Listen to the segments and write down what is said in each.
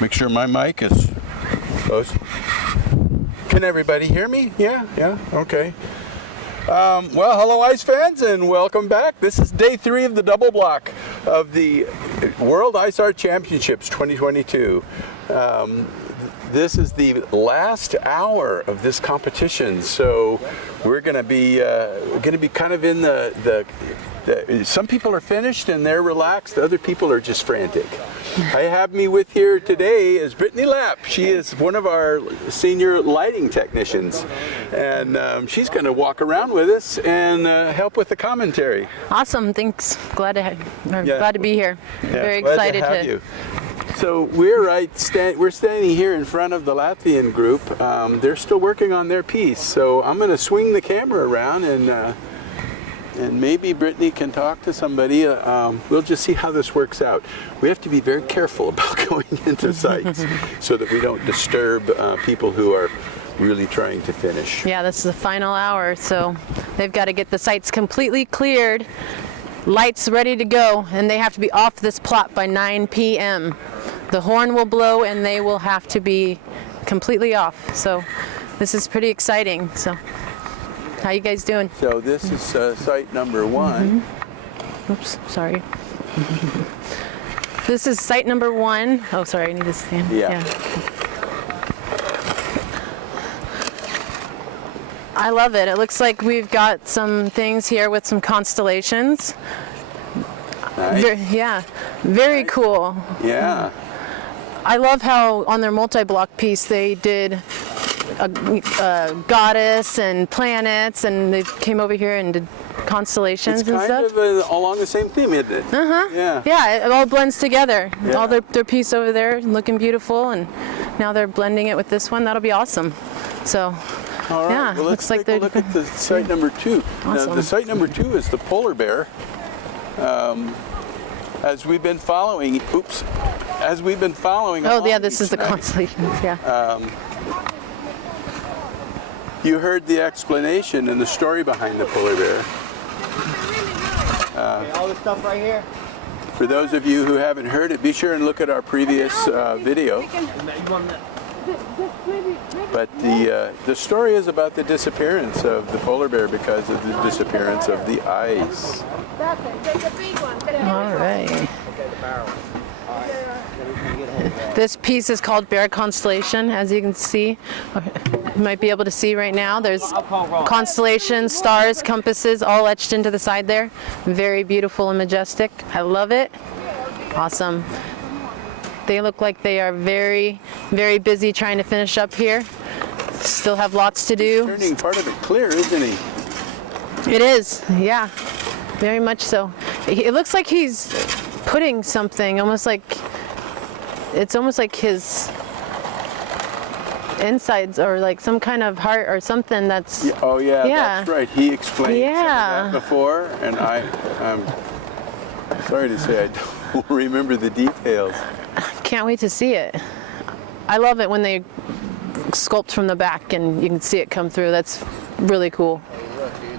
Make sure my mic is close. Can everybody hear me? Yeah, okay. Well, hello ice fans and welcome back. This is day 3 of the double block of the World Ice Art Championships 2022. This is the last hour of this competition, so we're going to be kind of in some people are finished and they're relaxed, other people are just frantic. I have me with here today is Brittney Lapp. She is one of our senior lighting technicians, and she's going to walk around with us and help with the commentary. Awesome, thanks. Glad to be here. Yeah, very glad excited to have you. So we're standing here in front of the Latvian group. They're still working on their piece, so I'm going to swing the camera around and maybe Brittney can talk to somebody. We'll just see how this works out. We have to be very careful about going into sites so that we don't disturb people who are really trying to finish. Yeah, this is the final hour, so they've got to get the sites completely cleared, lights ready to go, and they have to be off this plot by 9 p.m. The horn will blow and they will have to be completely off. So this is pretty exciting. So how you guys doing? So this is site number 1. Oops, sorry. This is site number 1. Oh, sorry, I need to stand. Yeah. I love it. It looks like we've got some things here with some constellations. Nice. Very cool. Yeah. I love how on their multi-block piece they did a goddess and planets, and they came over here and did constellations and stuff. It's kind of along the same theme, isn't it? Yeah, it all blends together. Yeah. All their piece over there looking beautiful, and now they're blending it with this one. That'll be awesome. So all right. yeah, Well, looks like they're. Look at the site number 2. Awesome. Now, the site number 2 is the polar bear. As we've been following. Oh yeah, this is the constellations. Yeah. You heard the explanation and the story behind the polar bear. All this stuff right here. For those of you who haven't heard it, be sure and look at our previous video. But the story is about the disappearance of the polar bear because of the disappearance of the ice. All right. This piece is called Bear Constellation, as you can see. You might be able to see right now. There's constellations, stars, compasses, all etched into the side there. Very beautiful and majestic. I love it. Awesome. They look like they are very, very busy trying to finish up here. Still have lots to do. He's turning part of it clear, isn't he? It is, yeah. Very much so. It looks like he's putting something, it's almost like his insides or like some kind of heart or something that's... Oh yeah, that's right. He explained some of that before, and I'm sorry to say I don't remember the details. Can't wait to see it. I love it when they sculpt from the back and you can see it come through. That's really cool.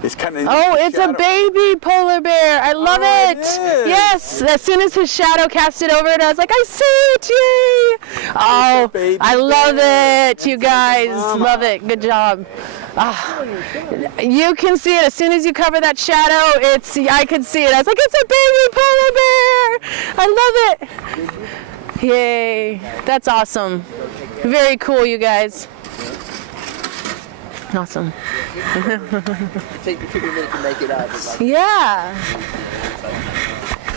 It's kind of it's a baby polar bear. I love it. It is. Yes. As soon as his shadow casted over it, I was like, I see it. Yay. Oh, I love it. You guys love it. Good job. You can see it as soon as you cover that shadow. I could see it. I was like, it's a baby polar bear. I love it. Yay. That's awesome. Very cool, you guys. Awesome. Take the 2 minutes to make it up. Yeah.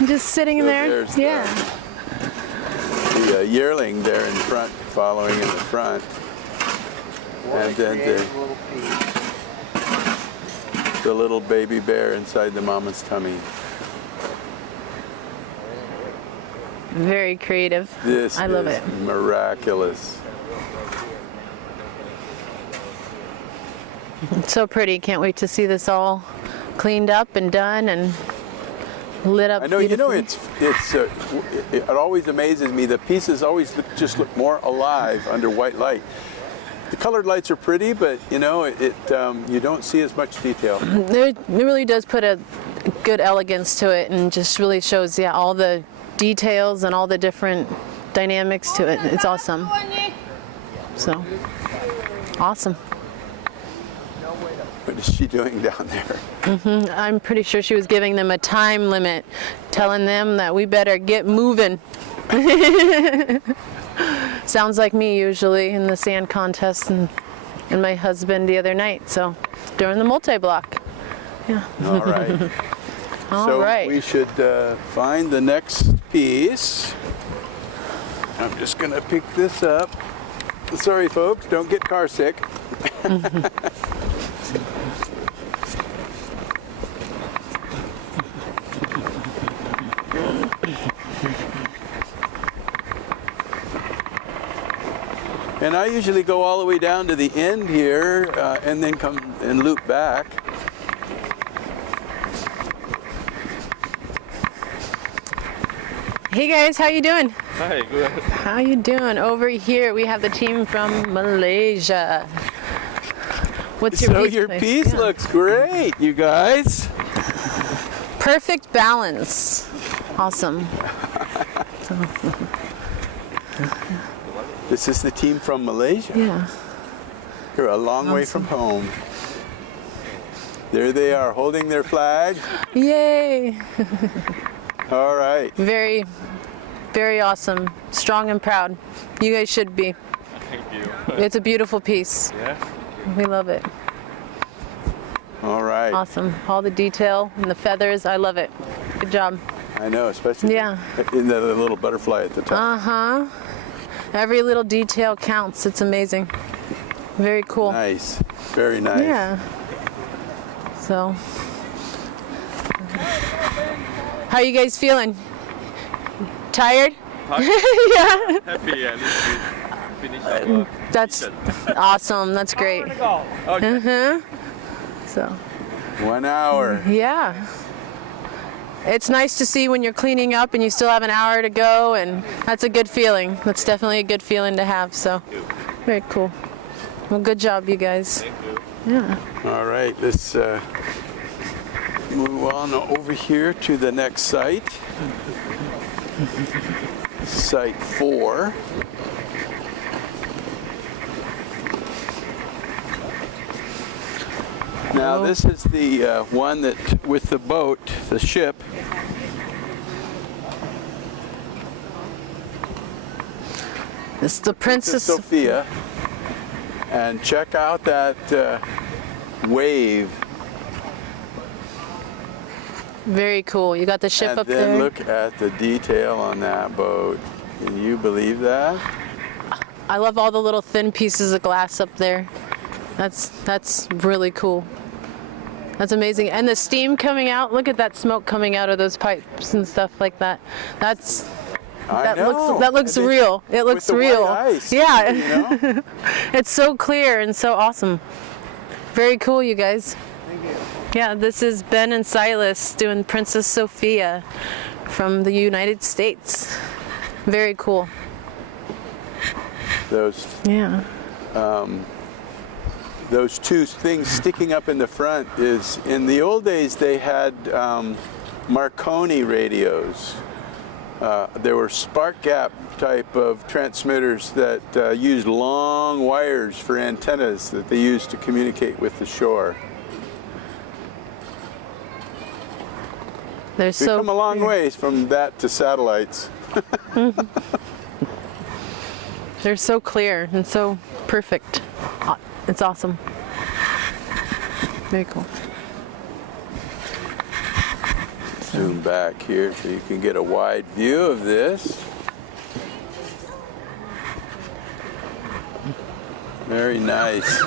Just sitting in there. Yeah. The yearling there in front, following in the front. And then the little baby bear inside the mama's tummy. Very creative. I love it. Miraculous. It's so pretty. Can't wait to see this all cleaned up and done and lit up. I know. You know, it always amazes me. The pieces always just look more alive under white light. The colored lights are pretty, but you know, you don't see as much detail. It really does put a good elegance to it, and just really shows all the details and all the different dynamics to it. It's awesome. So, awesome. What is she doing down there? I'm pretty sure she was giving them a time limit, telling them that we better get moving. Sounds like me usually in the sand contest and my husband the other night, so during the multi-block. Yeah. All right. All So right. we should find the next piece. I'm just going to pick this up. Sorry, folks, don't get car sick. And I usually go all the way down to the end here and then come and loop back. Hey guys, how you doing? Hi, good. How you doing? Over here we have the team from Malaysia. What's your So piece? your place? piece Yeah. looks great, you guys. Perfect balance. Awesome. This is the team from Malaysia. Yeah. You're a long way from home. There they are, holding their flag. Yay! All right. Very, very awesome. Strong and proud. You guys should be. Thank you. It's a beautiful piece. Yeah. We love it. All right. Awesome. All the detail and the feathers. I love it. Good job. I know, especially Yeah. in the little butterfly at the top. Uh-huh. Every little detail counts. It's amazing. Very cool. Nice. Very nice. Yeah. So, how you guys feeling? Tired? Yeah. Happy at least we finished our That's awesome. That's great. Okay. Uh-huh. So, 1 hour. yeah. It's nice to see when you're cleaning up and you still have an hour to go, and that's a good feeling. That's definitely a good feeling to have. So, very cool. Well, good job, you guys. Thank you. Yeah. All right, let's move on over here to the next site. Site 4. Now this is the one that with the boat, the ship. This is the Princess Sophia. And check out that wave. Very cool. You got the ship And up then there. look at the detail on that boat. Can you believe that? I love all the little thin pieces of glass up there. That's really cool. That's amazing. And the steam coming out. Look at that smoke coming out of those pipes and stuff like that. I know. That looks And real. It looks with the real. white ice, Yeah. you know? It's so clear and so awesome. Very cool, you guys. Thank you. Yeah, this is Ben and Silas doing Princess Sophia from the United States. Very cool. Those Yeah. those two things sticking up in the front is, in the old days they had Marconi radios. There were spark gap type of transmitters that used long wires for antennas that they used to communicate with the shore. They're We've so come a long ways from that to satellites. They're so clear and so perfect. It's awesome. Very cool. Zoom back here so you can get a wide view of this. Very nice.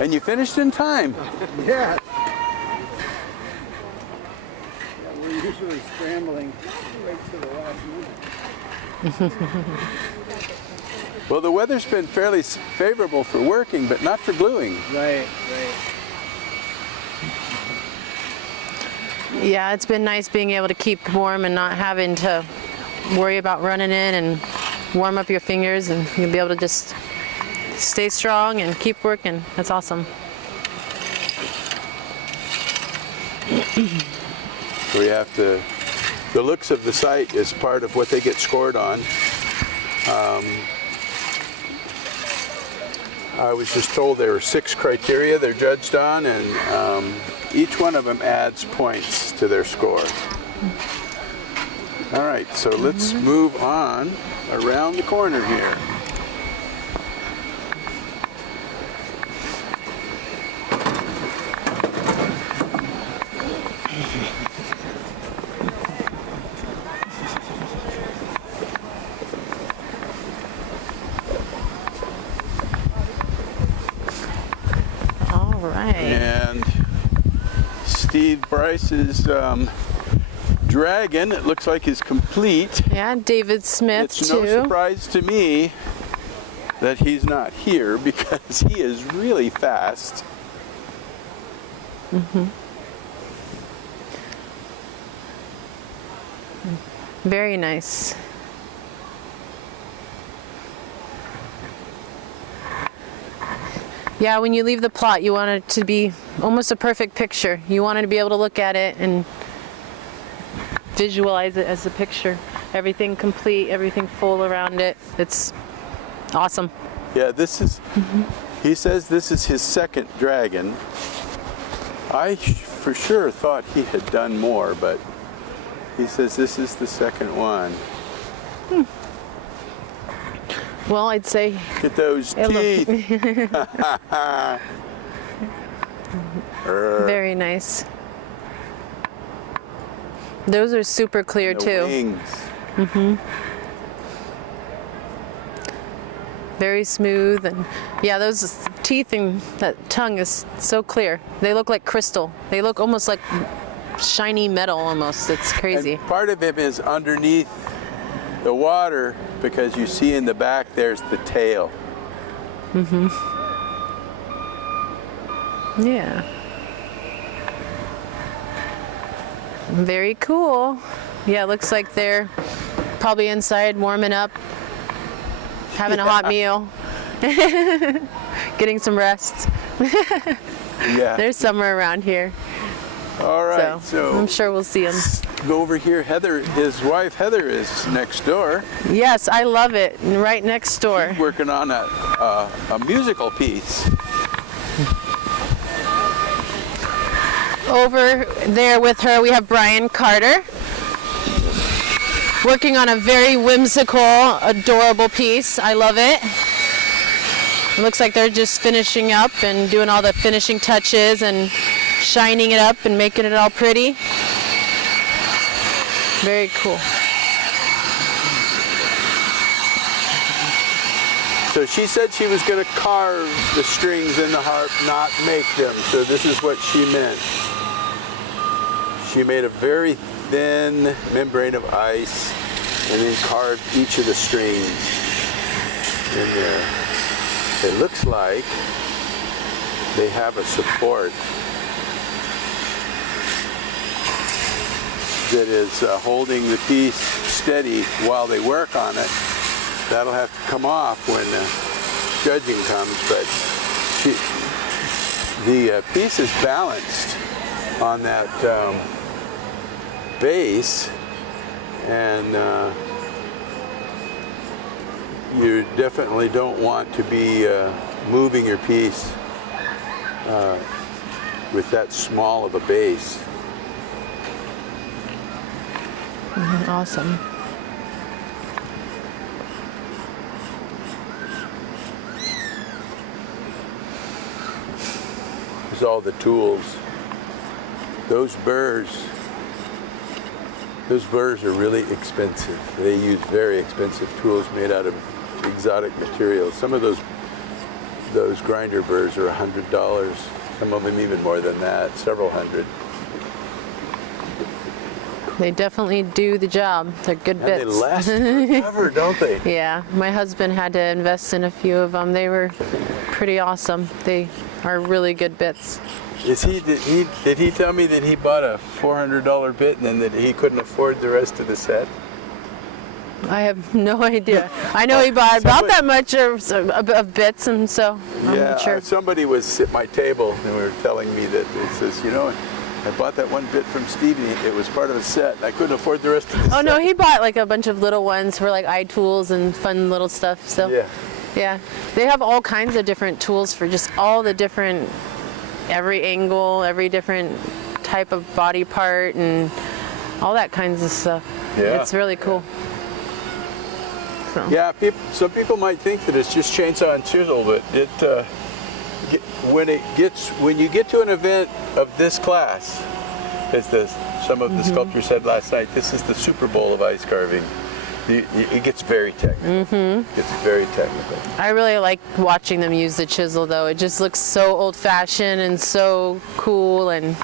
And you finished in time. Yeah. We're usually scrambling right to the last minute. Well, the weather's been fairly favorable for working, but not for gluing. Right. Yeah, it's been nice being able to keep warm and not having to worry about running in and warm up your fingers, and you'll be able to just stay strong and keep working. That's awesome. We have to, the looks of the site is part of what they get scored on. I was just told there were 6 criteria they're judged on, and each one of them adds points to their score. All right, so let's move on around the corner here. All right. And Steve Bryce's dragon, it looks like, is complete. Yeah, David Smith It's too. no surprise to me that he's not here because he is really fast. Very nice. Yeah, when you leave the plot, you want it to be almost a perfect picture. You want to be able to look at it and visualize it as a picture. Everything complete, everything full around it. It's awesome. Yeah, this is, he says this is his second dragon. I for sure thought he had done more, but he says this is the second one. Well, I'd say Get those it teeth. very nice. Those are super clear The too. wings. Very smooth, and yeah, those teeth and that tongue is so clear. They look like crystal. They look almost like shiny metal almost. It's crazy. And part of him is underneath the water because you see in the back there's the tail. Yeah. Very cool. Yeah, it looks like they're probably inside warming up, having a hot meal, getting some rest. Yeah. There's somewhere around here, All right. So I'm sure we'll see them. go over here. Heather, his wife Heather, is next door, Yes, I love it. Right next door. working on a musical piece. Over there with her, we have Brian Carter, working on a very whimsical, adorable piece. I love it. It looks like they're just finishing up and doing all the finishing touches and shining it up and making it all pretty. Very cool. So she said she was going to carve the strings in the harp, not make them. So this is what she meant. She made a very thin membrane of ice and then carved each of the strings in there. It looks like they have a support that is holding the piece steady while they work on it. That'll have to come off when judging comes, but the piece is balanced on that base, and you definitely don't want to be moving your piece with that small of a base. Awesome. There's all the tools. Those burrs are really expensive. They use very expensive tools made out of exotic materials. Some of those grinder burrs are $100. Some of them even more than that, several hundred. They definitely do the job. They're good And bits. they last forever, don't they? Yeah, my husband had to invest in a few of them. They were pretty awesome. They are really good bits. Did he tell me that he bought a $400 bit and then that he couldn't afford the rest of the set? I have no idea. I know he bought about that much of bits, and so I'm Yeah, not sure. somebody was at my table and they were telling me that it says, you know, I bought that one bit from Stevie. It was part of a set. I couldn't afford the rest of the set. Oh no, he bought like a bunch of little ones for like eye tools and fun little stuff. So Yeah. yeah, they have all kinds of different tools for just all the different, every angle, every different type of body part, and all that kinds of stuff. Yeah. It's really cool. So. Yeah, some people might think that it's just chainsaw and chisel, but when you get to an event of this class, as some of the sculptors said last night, this is the Super Bowl of ice carving. It gets very technical. It's very technical. I really like watching them use the chisel, though. It just looks so old-fashioned and so cool, and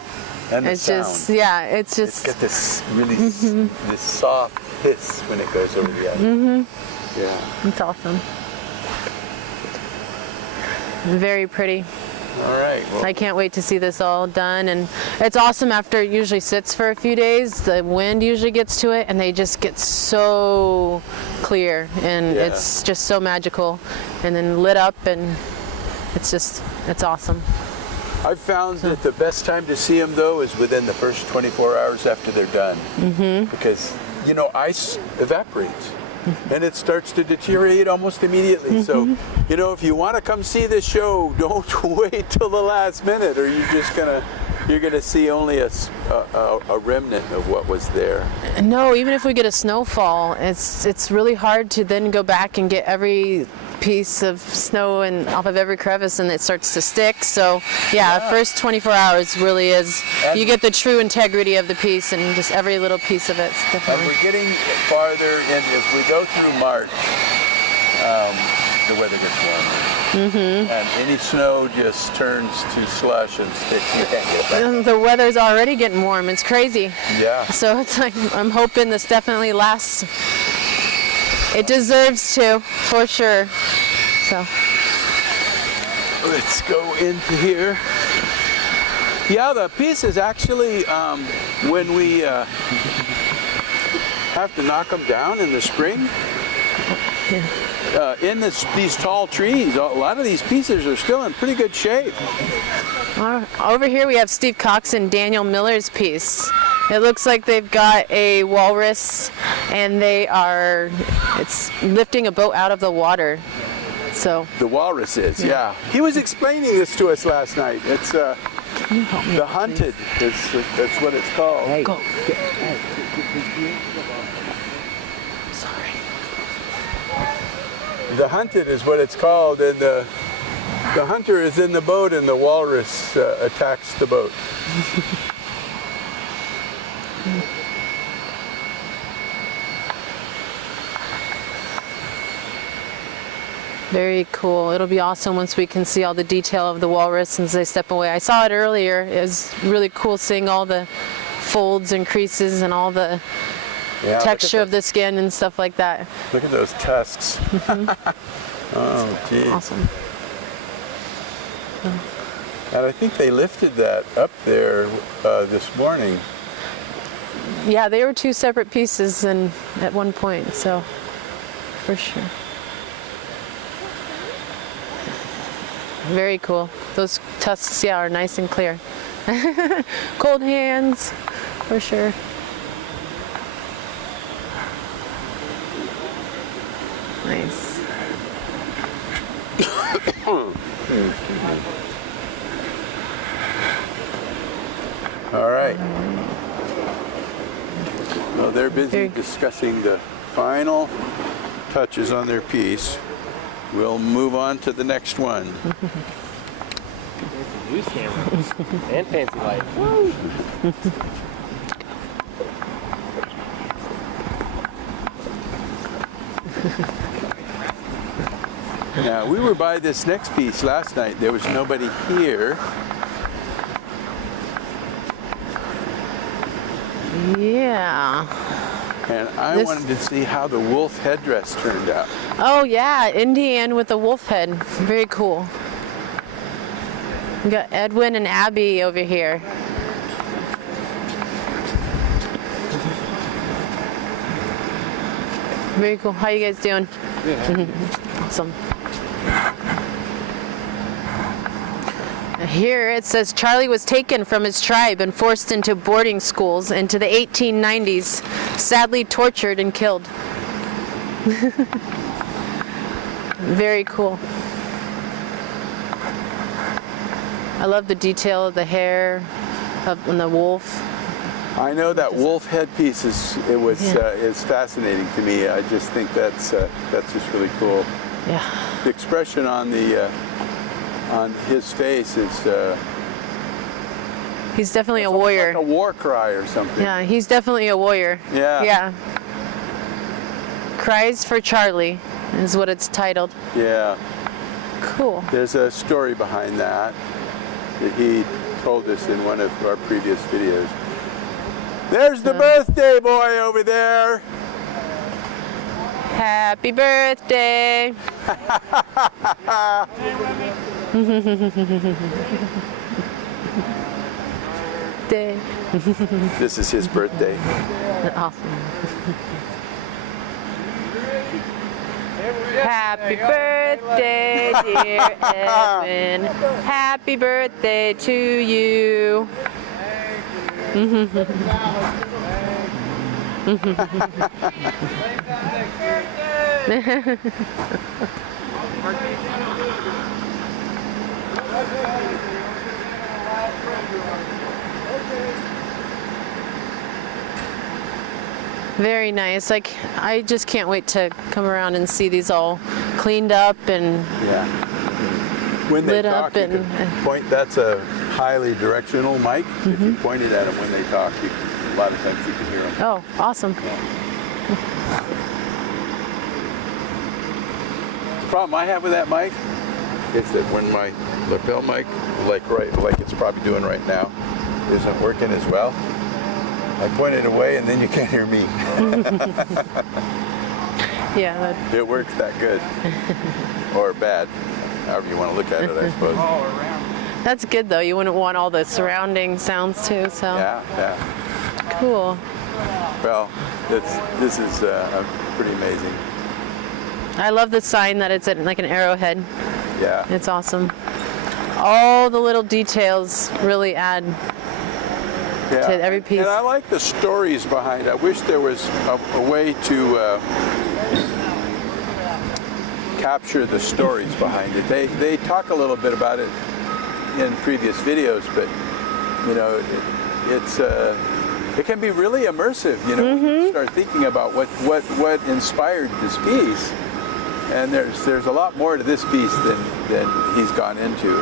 the it's sound. just, yeah, it's just. It's got this really this soft hiss when it goes over the ice. Yeah. It's awesome. Very pretty. All right. Well, I can't wait to see this all done, and it's awesome after it usually sits for a few days. The wind usually gets to it, and they just get so clear, and Yeah. it's just so magical, and then lit up, and it's awesome. I've found that the best time to see them, though, is within the first 24 hours after they're done. Because, ice evaporates. And it starts to deteriorate almost immediately. So, if you want to come see this show, don't wait till the last minute, or you're gonna see only a remnant of what was there. No, even if we get a snowfall, it's really hard to then go back and get every piece of snow and off of every crevice, and it starts to stick. So yeah, first 24 hours really is, you get the true integrity of the piece and just every little piece of it. And Definitely. we're getting farther in, as we go through March, the weather gets warmer. And any snow just turns to slush and sticks. You can't get back. The weather's already getting warm. It's crazy. Yeah. So it's like, I'm hoping this definitely lasts. It deserves to, for sure. So. Let's go into here. Yeah, the piece is actually, when we have to knock them down in the spring, in these tall trees, a lot of these pieces are still in pretty good shape. Over here we have Steve Cox and Daniel Miller's piece. It looks like they've got a walrus, and it's lifting a boat out of the water. So The walrus is, yeah. He was explaining this to us last night. It's the hunted. That's what it's called. Hey. go. Sorry. The hunted is what it's called, and the hunter is in the boat, and the walrus attacks the boat. Very cool. It'll be awesome once we can see all the detail of the walrus as they step away. I saw it earlier. It was really cool seeing all the folds and creases and all the Yeah, texture of the skin and stuff like that. Look at those tusks. Oh, gee. Awesome. And I think they lifted that up there this morning. Yeah, they were two separate pieces and at one point, so for sure. Very cool. Those tusks, yeah, are nice and clear. Cold hands, for sure. Nice. All right. Well, they're busy discussing the final touches on their piece. We'll move on to the next one. News cameras and fancy lights. Now, we were by this next piece last night. There was nobody here. Yeah. And I wanted to see how the wolf headdress turned out. Oh yeah, Indian with the wolf head. Very cool. We got Edwin and Abby over here. Very cool. How you guys doing? Awesome. Here it says Charlie was taken from his tribe and forced into boarding schools into the 1890s, sadly tortured and killed. Very cool. I love the detail of the hair and the wolf. I know that wolf headpiece is fascinating to me. I just think that's just really cool. Yeah. The expression on his face is He's definitely a warrior. like a war cry or something. Yeah, he's definitely a warrior. Yeah. Yeah. Cries for Charlie is what it's titled. Yeah. Cool. There's a story behind that he told us in one of our previous videos. There's the birthday boy over there. Happy birthday. Day. This is his birthday. Awesome. Happy birthday, dear Edwin. Happy birthday to you. Very nice. Like, I just can't wait to come around and see these all cleaned up and Yeah. When they lit talk, up you and can point. That's a highly directional mic. If you pointed at them when they talk, a lot of times you can hear them. oh, awesome. The problem I have with that mic is that when my lapel mic, like it's probably doing right now, isn't working as well, I point it away and then you can't hear me. Yeah, It works that good. Or bad. However you want to look at it, I suppose. that's good though. You wouldn't want all the surrounding sounds too, so Yeah, yeah. cool. Well, this is pretty amazing. I love the sign that it's like an arrowhead. Yeah. It's awesome. All the little details really add Yeah. to every piece. And I like the stories behind it. I wish there was a way to capture the stories behind it. They talk a little bit about it in previous videos, but you know, it can be really immersive. You know, when you start thinking about what inspired this piece. And there's a lot more to this piece than he's gone into.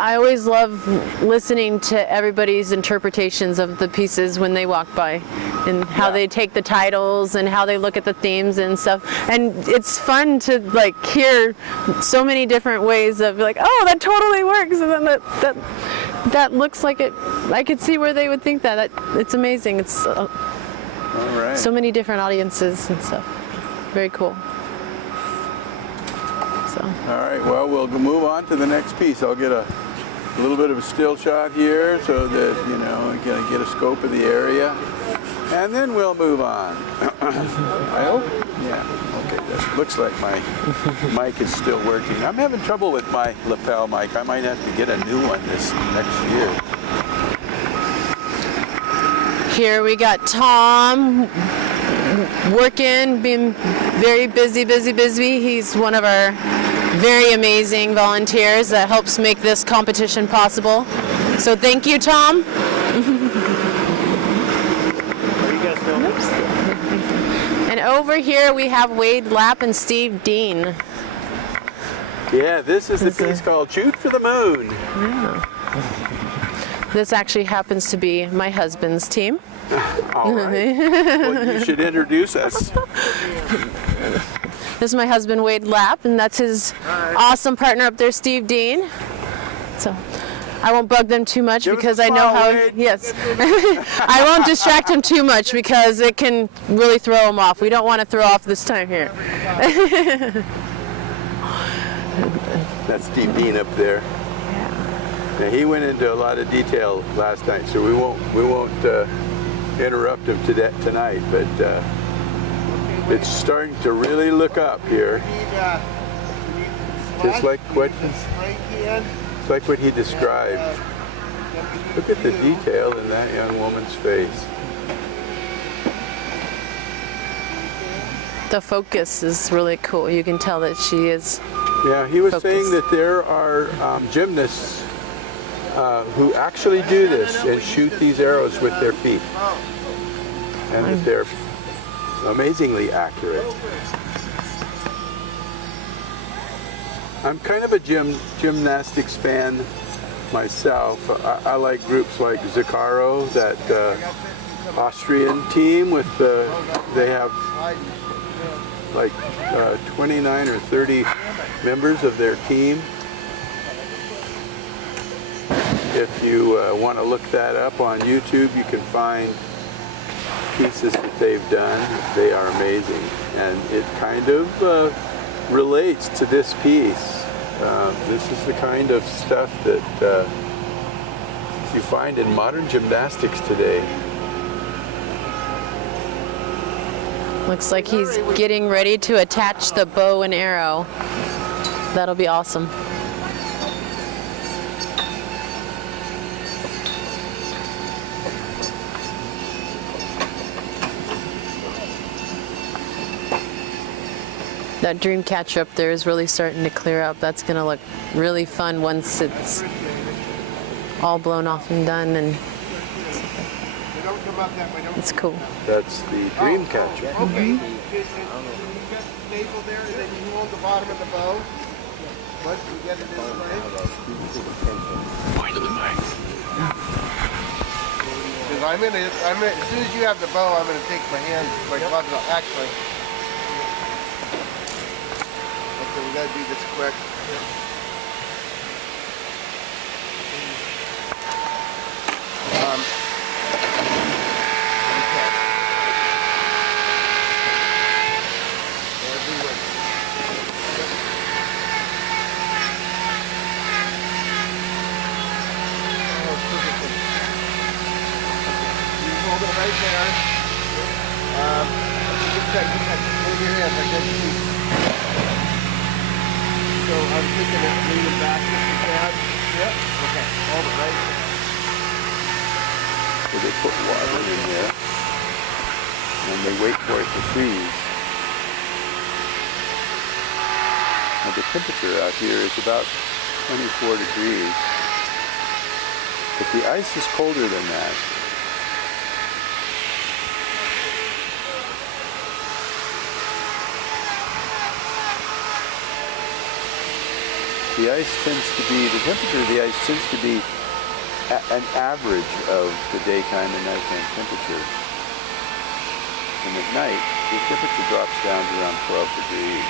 I always love listening to everybody's interpretations of the pieces when they walk by and how they take the titles and how they look at the themes and stuff. And it's fun to like hear so many different ways of like, oh, that totally works. And then that looks like it. I could see where they would think that. It's amazing. It's All right. so many different audiences and stuff. Very cool. So. All right, well, we'll move on to the next piece. I'll get a little bit of a still shot here so that, you know, I can get a scope of the area. And then we'll move on. I hope. Yeah, okay, that looks like my mic is still working. I'm having trouble with my lapel mic. I might have to get a new one this next year. Here we got Tom working, being very busy. He's one of our very amazing volunteers that helps make this competition possible. So thank you, Tom. And over here we have Wade Lapp and Steve Dean. Yeah, this is the piece called Shoot for the Moon. Yeah. This actually happens to be my husband's team. All right. Well, you should introduce us. This is my husband, Wade Lapp, and that's his awesome partner up there, Steve Dean. So I won't bug them too much because I know how. Wade. Yes, I won't distract him too much because it can really throw him off. We don't want to throw off this time here. That's Steve Dean up there. Now, he went into a lot of detail last night, so we won't interrupt him tonight. But it's starting to really look up here. Just like what? It's like what he described. Look at the detail in that young woman's face. The focus is really cool. You can tell that she is. Yeah, he was focused. saying that there are gymnasts who actually do this and shoot these arrows with their feet. And that they're amazingly accurate. I'm kind of a gymnastics fan myself. I like groups like Zucchero, that Austrian team with they have like 29 or 30 members of their team. If you want to look that up on YouTube, you can find pieces that they've done. They are amazing, and it kind of relates to this piece. This is the kind of stuff that you find in modern gymnastics today. Looks like he's getting ready to attach the bow and arrow. That'll be awesome. That dream catcher up there is really starting to clear up. That's going to look really fun once it's all blown off and done, and it's cool. That's the dream catcher. Okay. You got the staple there, and then you hold the bottom of the bow. Once you get it this way. Point of the mic. Because as soon as you have the bow, I'm gonna take my hand, my gloves off. Actually. Okay, we gotta do this quick. Right there. Just move your hands like that. So I'm thinking of leaning back if you can. Yep. Okay. Hold it right. So they put water in there, and they wait for it to freeze. Now the temperature out here is about 24 degrees, but the ice is colder than that. The ice tends to be, the temperature of the ice tends to be an average of the daytime and nighttime temperature. And at night, the temperature drops down to around 12 degrees.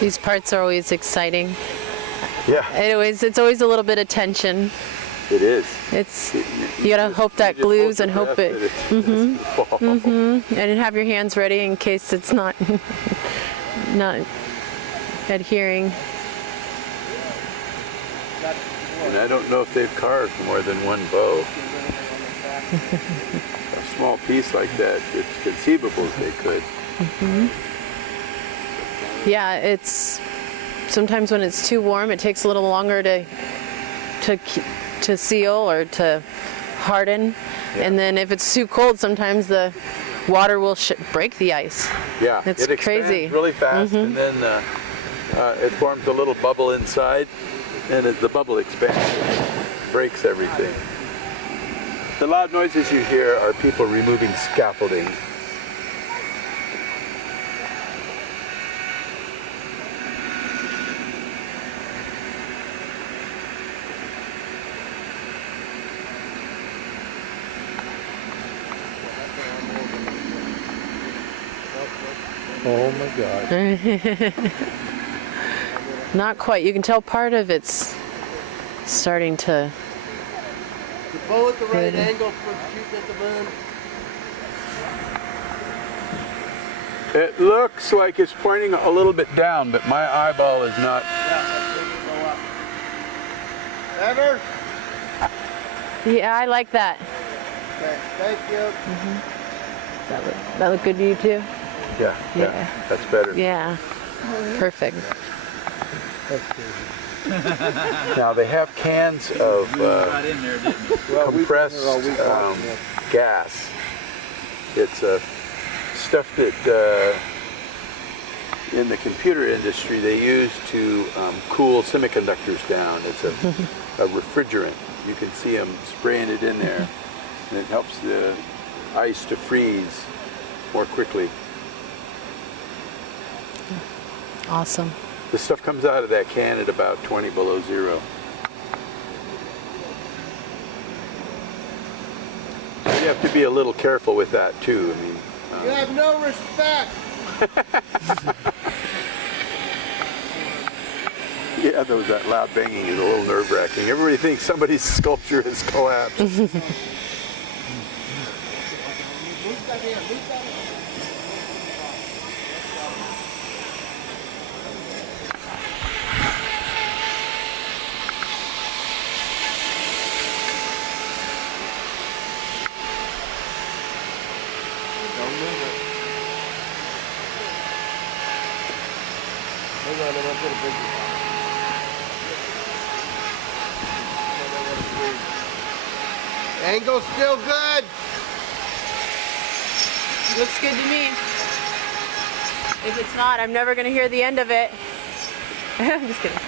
These parts are always exciting. Yeah, It's always a little bit of tension. it is. You gotta hope that glues and hope it. And And have your hands ready in case it's not adhering. I don't know if they've carved more than one bow. A small piece like that, it's conceivable they could. Yeah, it's sometimes when it's too warm, it takes a little longer to seal or to harden, and then if it's too cold, sometimes the water will break the ice. Yeah, It's it expands crazy. really fast, and then it forms a little bubble inside, and as the bubble expands, it breaks everything. The loud noises you hear are people removing scaffolding. Oh my God. Not quite. You can tell part of it's starting to. The bow at the right angle for shooting at the moon. It looks like it's pointing a little bit down, but my eyeball is not. Better? Yeah, I like that. Okay, thank you. That look good to you too? Yeah, Yeah. that's better. Yeah. Perfect. Now they have cans of compressed gas. It's stuff that in the computer industry they use to cool semiconductors down. It's a refrigerant. You can see them spraying it in there, and it helps the ice to freeze more quickly. Awesome. The stuff comes out of that can at about 20 below zero. So you have to be a little careful with that too. I mean, You have no respect. yeah, that loud banging is a little nerve-wracking. Everybody thinks somebody's sculpture has collapsed. Angle's still good. Looks good to me. If it's not, I'm never going to hear the end of it. I'm just kidding.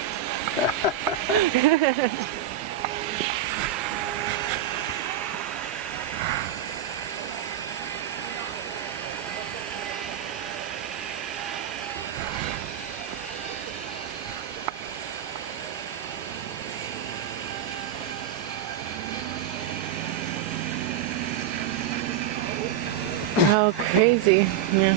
Oh, crazy. Yeah.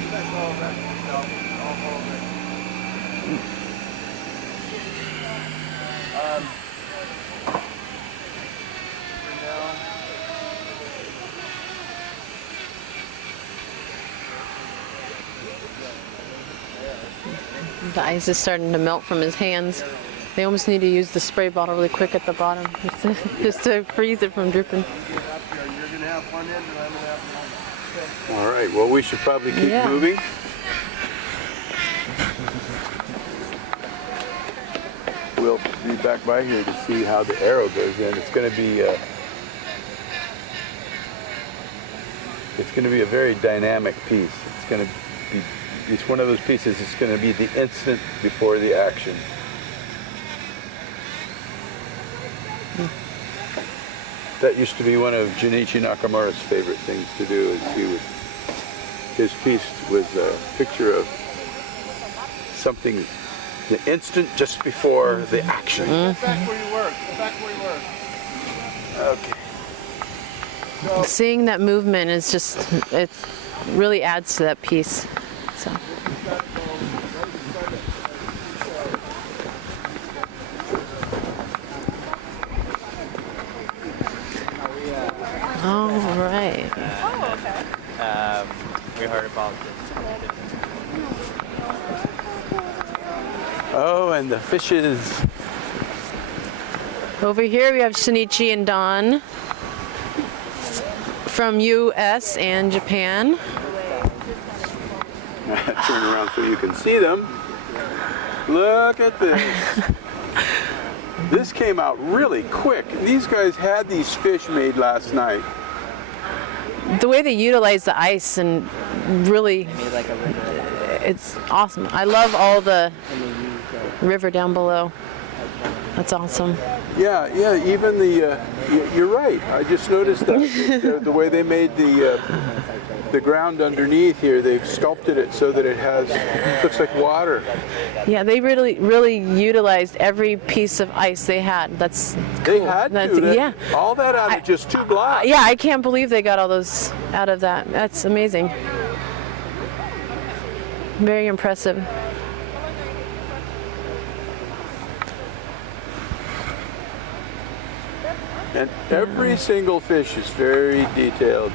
The ice is starting to melt from his hands. They almost need to use the spray bottle really quick at the bottom just to freeze it from dripping. You're gonna have one end and I'm gonna have one. All right, well, we should probably keep moving. We'll be back by here to see how the arrow goes in. It's going to be a very dynamic piece. It's going to be, it's one of those pieces that's going to be the instant before the action. That used to be one of Junichi Nakamura's favorite things to do. Is his piece was a picture of something, the instant just before the action. Get back where you work. Get back where you work. Okay. Seeing that movement is just, it really adds to that piece. So. All right. Oh, okay. We heard about this. Oh, and the fishes. Over here we have Shinichi and Don from US and Japan. Turn around so you can see them. Look at this. This came out really quick. These guys had these fish made last night. The way they utilize the ice and really, it's awesome. I love all the river down below. That's awesome. Yeah, even the, you're right. I just noticed that the way they made the ground underneath here, they've sculpted it so that it looks like water. Yeah, they really utilized every piece of ice they had. That's cool. They had to. Yeah. All that out of just 2 blocks. Yeah, I can't believe they got all those out of that. That's amazing. Very impressive. And every single fish is very detailed.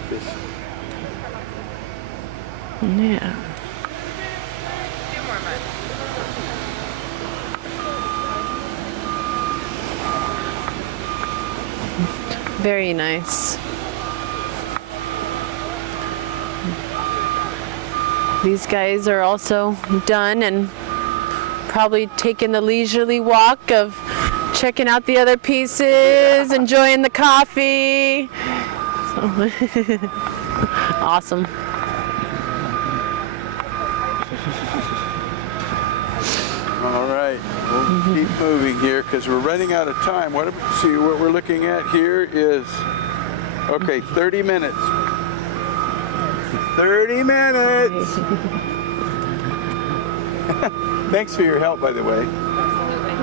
Yeah. Very nice. These guys are also done and probably taking the leisurely walk of checking out the other pieces, enjoying the coffee. So awesome. All right, we'll keep moving here because we're running out of time. See, what we're looking at here is, okay, 30 minutes. 30 minutes! Thanks for your help, by the way. Absolutely.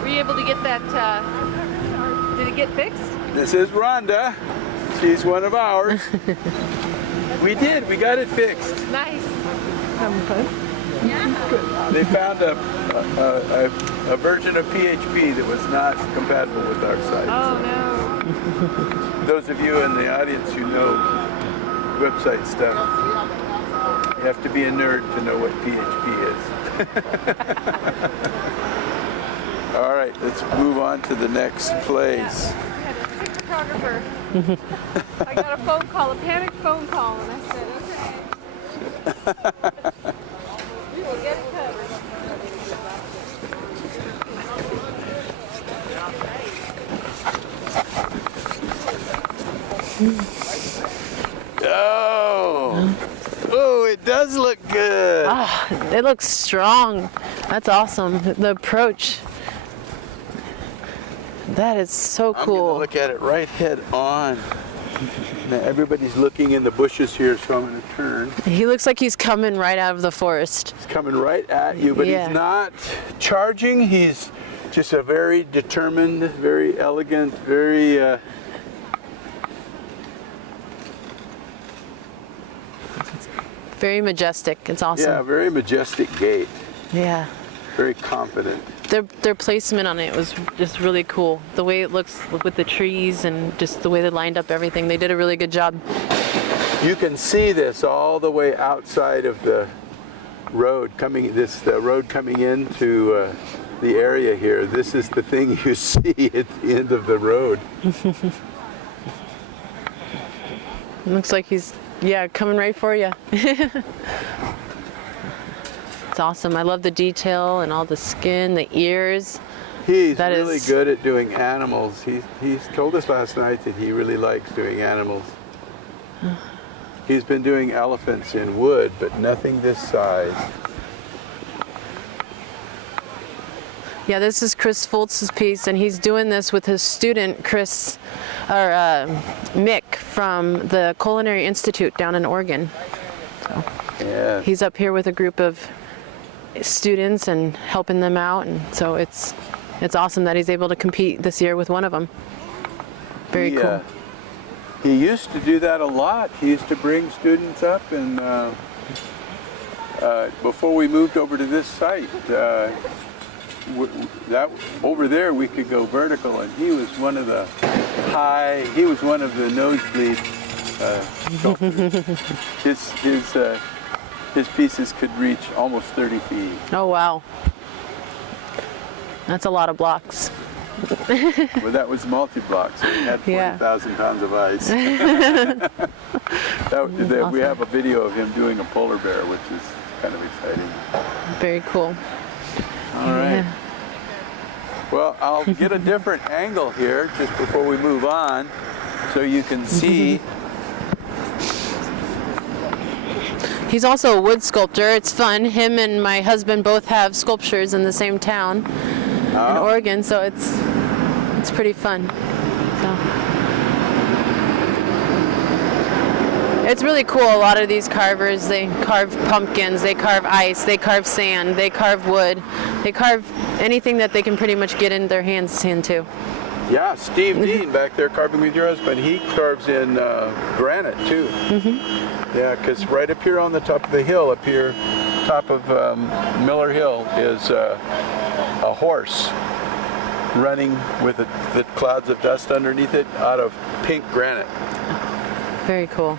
Were you able to get that, did it get fixed? This is Rhonda. She's one of ours. We got it fixed. Nice. They found a version of PHP that was not compatible with our site. Oh, no. Those of you in the audience who know website stuff, you have to be a nerd to know what PHP is. All right, let's move on to the next place. I had a sick photographer. I got a phone call, a panic phone call, and I said, okay. We will get it covered. Oh, it does look good. Oh, it looks strong. That's awesome. The approach. That is so I'm cool. gonna look at it right head on. Now everybody's looking in the bushes here, so I'm gonna turn. He looks like he's coming right out of the forest. He's coming right at you, but Yeah. he's not charging. He's just a very determined, very elegant, very Very majestic. It's awesome. yeah, very majestic gait. Yeah. Very confident. Their placement on it was just really cool. The way it looks with the trees and just the way they lined up everything. They did a really good job. You can see this all the way outside of the road coming. The road coming into the area here. This is the thing you see at the end of the road. It looks like he's, yeah, coming right for you. It's awesome. I love the detail and all the skin, the ears. He's That really is- good at doing animals. He's told us last night that he really likes doing animals. He's been doing elephants in wood, but nothing this size. Yeah, this is Chris Foltz's piece, and he's doing this with his student, Mick, from the Culinary Institute down in Oregon. Yeah. He's up here with a group of students and helping them out, and so it's awesome that he's able to compete this year with one of them. Very cool. He used to do that a lot. He used to bring students up, and before we moved over to this site, that over there we could go vertical, and he was one of the nosebleed sculptors. His pieces could reach almost 30 feet. Oh, wow. That's a lot of blocks. Well, that was multi-block, so we had 40,000 pounds of ice. We have a video of him doing a polar bear, which is kind of exciting. Very cool. All right. Well, I'll get a different angle here just before we move on, so you can see. He's also a wood sculptor. It's fun. Him and my husband both have sculptures in the same town in Oregon, so it's pretty fun. So. It's really cool. A lot of these carvers, they carve pumpkins, they carve ice, they carve sand, they carve wood, they carve anything that they can pretty much get in their hands into. Yeah, Steve Dean back there carving with your husband, he carves in granite too. Yeah, because right up here on the top of the hill, up here, top of Miller Hill, is a horse running with the clouds of dust underneath it out of pink granite. Very cool.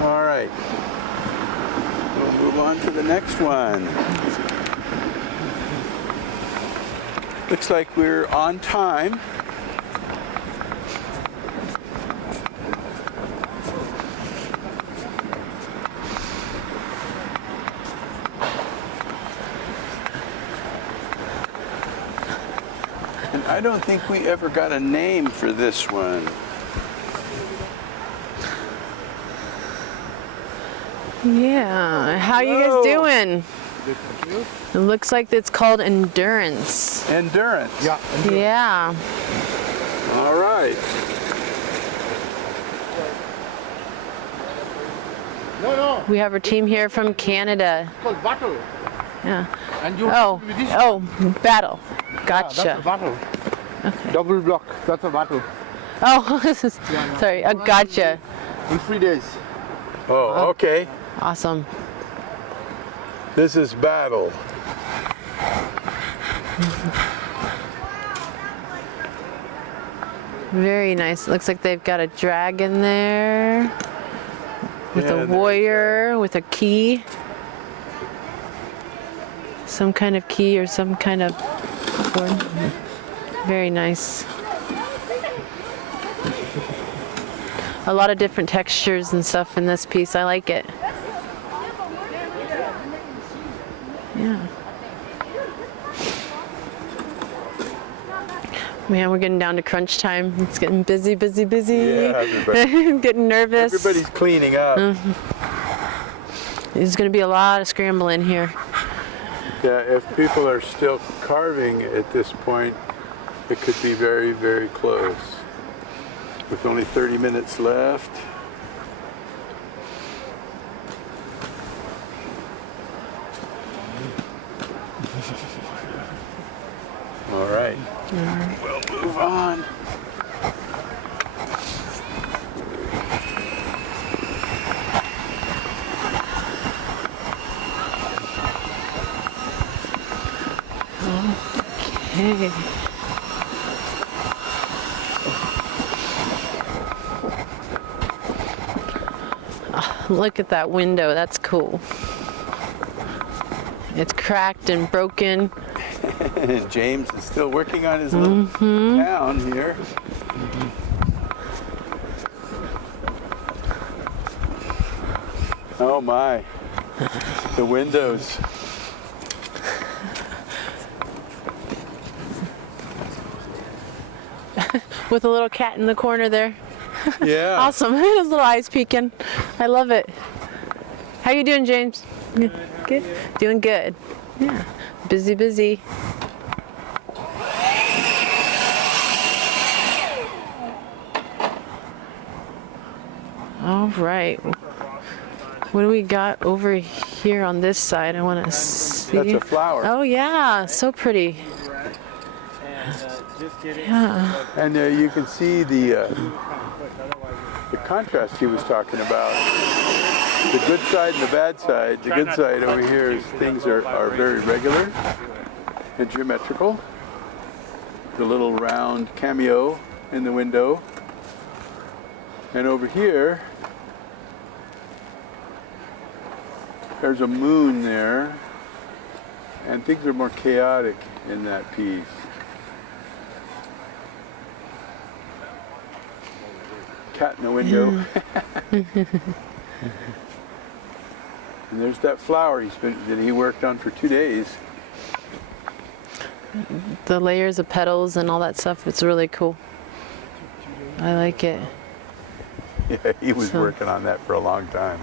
All right. We'll move on to the next one. Looks like we're on time. And I don't think we ever got a name for this one. Yeah, how you guys doing? It looks like it's called Endurance. Endurance. Yeah. Yeah. All right. No. We have our team here from Canada. It's called battle. Yeah. And you Oh, with this. oh, battle. That's a Gotcha. battle. Double block. That's a battle. Oh, sorry. Gotcha. In 3 days. Oh, okay. Awesome. This is battle. Very nice. Looks like they've got a dragon there with Yeah, a there's warrior with a key. Some kind of key or some kind of board. Very nice. A lot of different textures and stuff in this piece. I like it. Yeah. Man, we're getting down to crunch time. It's getting busy. Yeah, everybody. Getting nervous. Everybody's cleaning up. There's going to be a lot of scrambling here. Yeah, if people are still carving at this point, it could be very, very close. With only 30 minutes left. All right. We'll move on. Okay. Look at that window. That's cool. It's cracked and broken. James is still working on his little town here. Oh my, the windows. With a little cat in the corner there. Yeah. Awesome. His little eyes peeking. I love it. How you doing, James? Good. Doing good. Yeah. Busy. All right. What do we got over here on this side? I want to see. That's a flower. Oh yeah, so pretty. Yeah. And you can see the contrast he was talking about. The good side and the bad side. The good side over here is things are very regular and geometrical. The little round cameo in the window. And over here, there's a moon there. And things are more chaotic in that piece. Cat in the window. And there's that flower that he worked on for 2 days. The layers of petals and all that stuff, it's really cool. I like it. Yeah, he was working on that for a long time.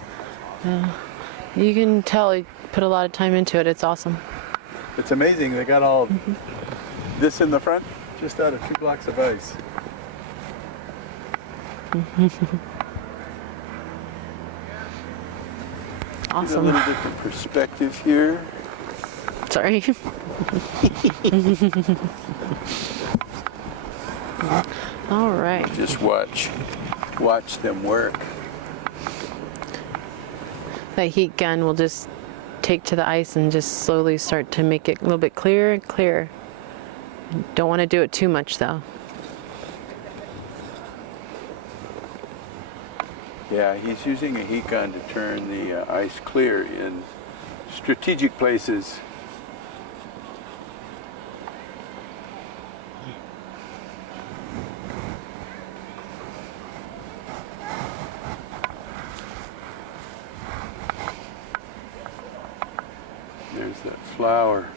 You can tell he put a lot of time into it. It's awesome. It's amazing. They got all this in the front just out of 2 blocks of ice. Awesome. A little different perspective here. Sorry. All right. Just watch them work. That heat gun will just take to the ice and just slowly start to make it a little bit clearer and clearer. Don't want to do it too much though. Yeah, he's using a heat gun to turn the ice clear in strategic places. There's that flower.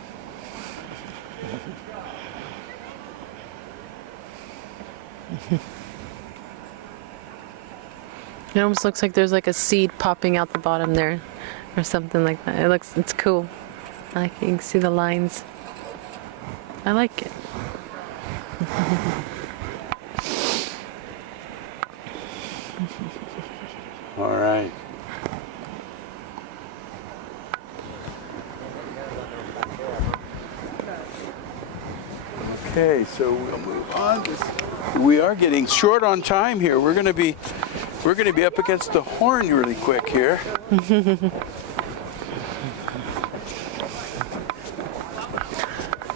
It almost looks like there's like a seed popping out the bottom there or something like that. It's cool. I like it. You can see the lines. I like it. All right. Okay, so we'll move on. We are getting short on time here. We're going to be up against the horn really quick here.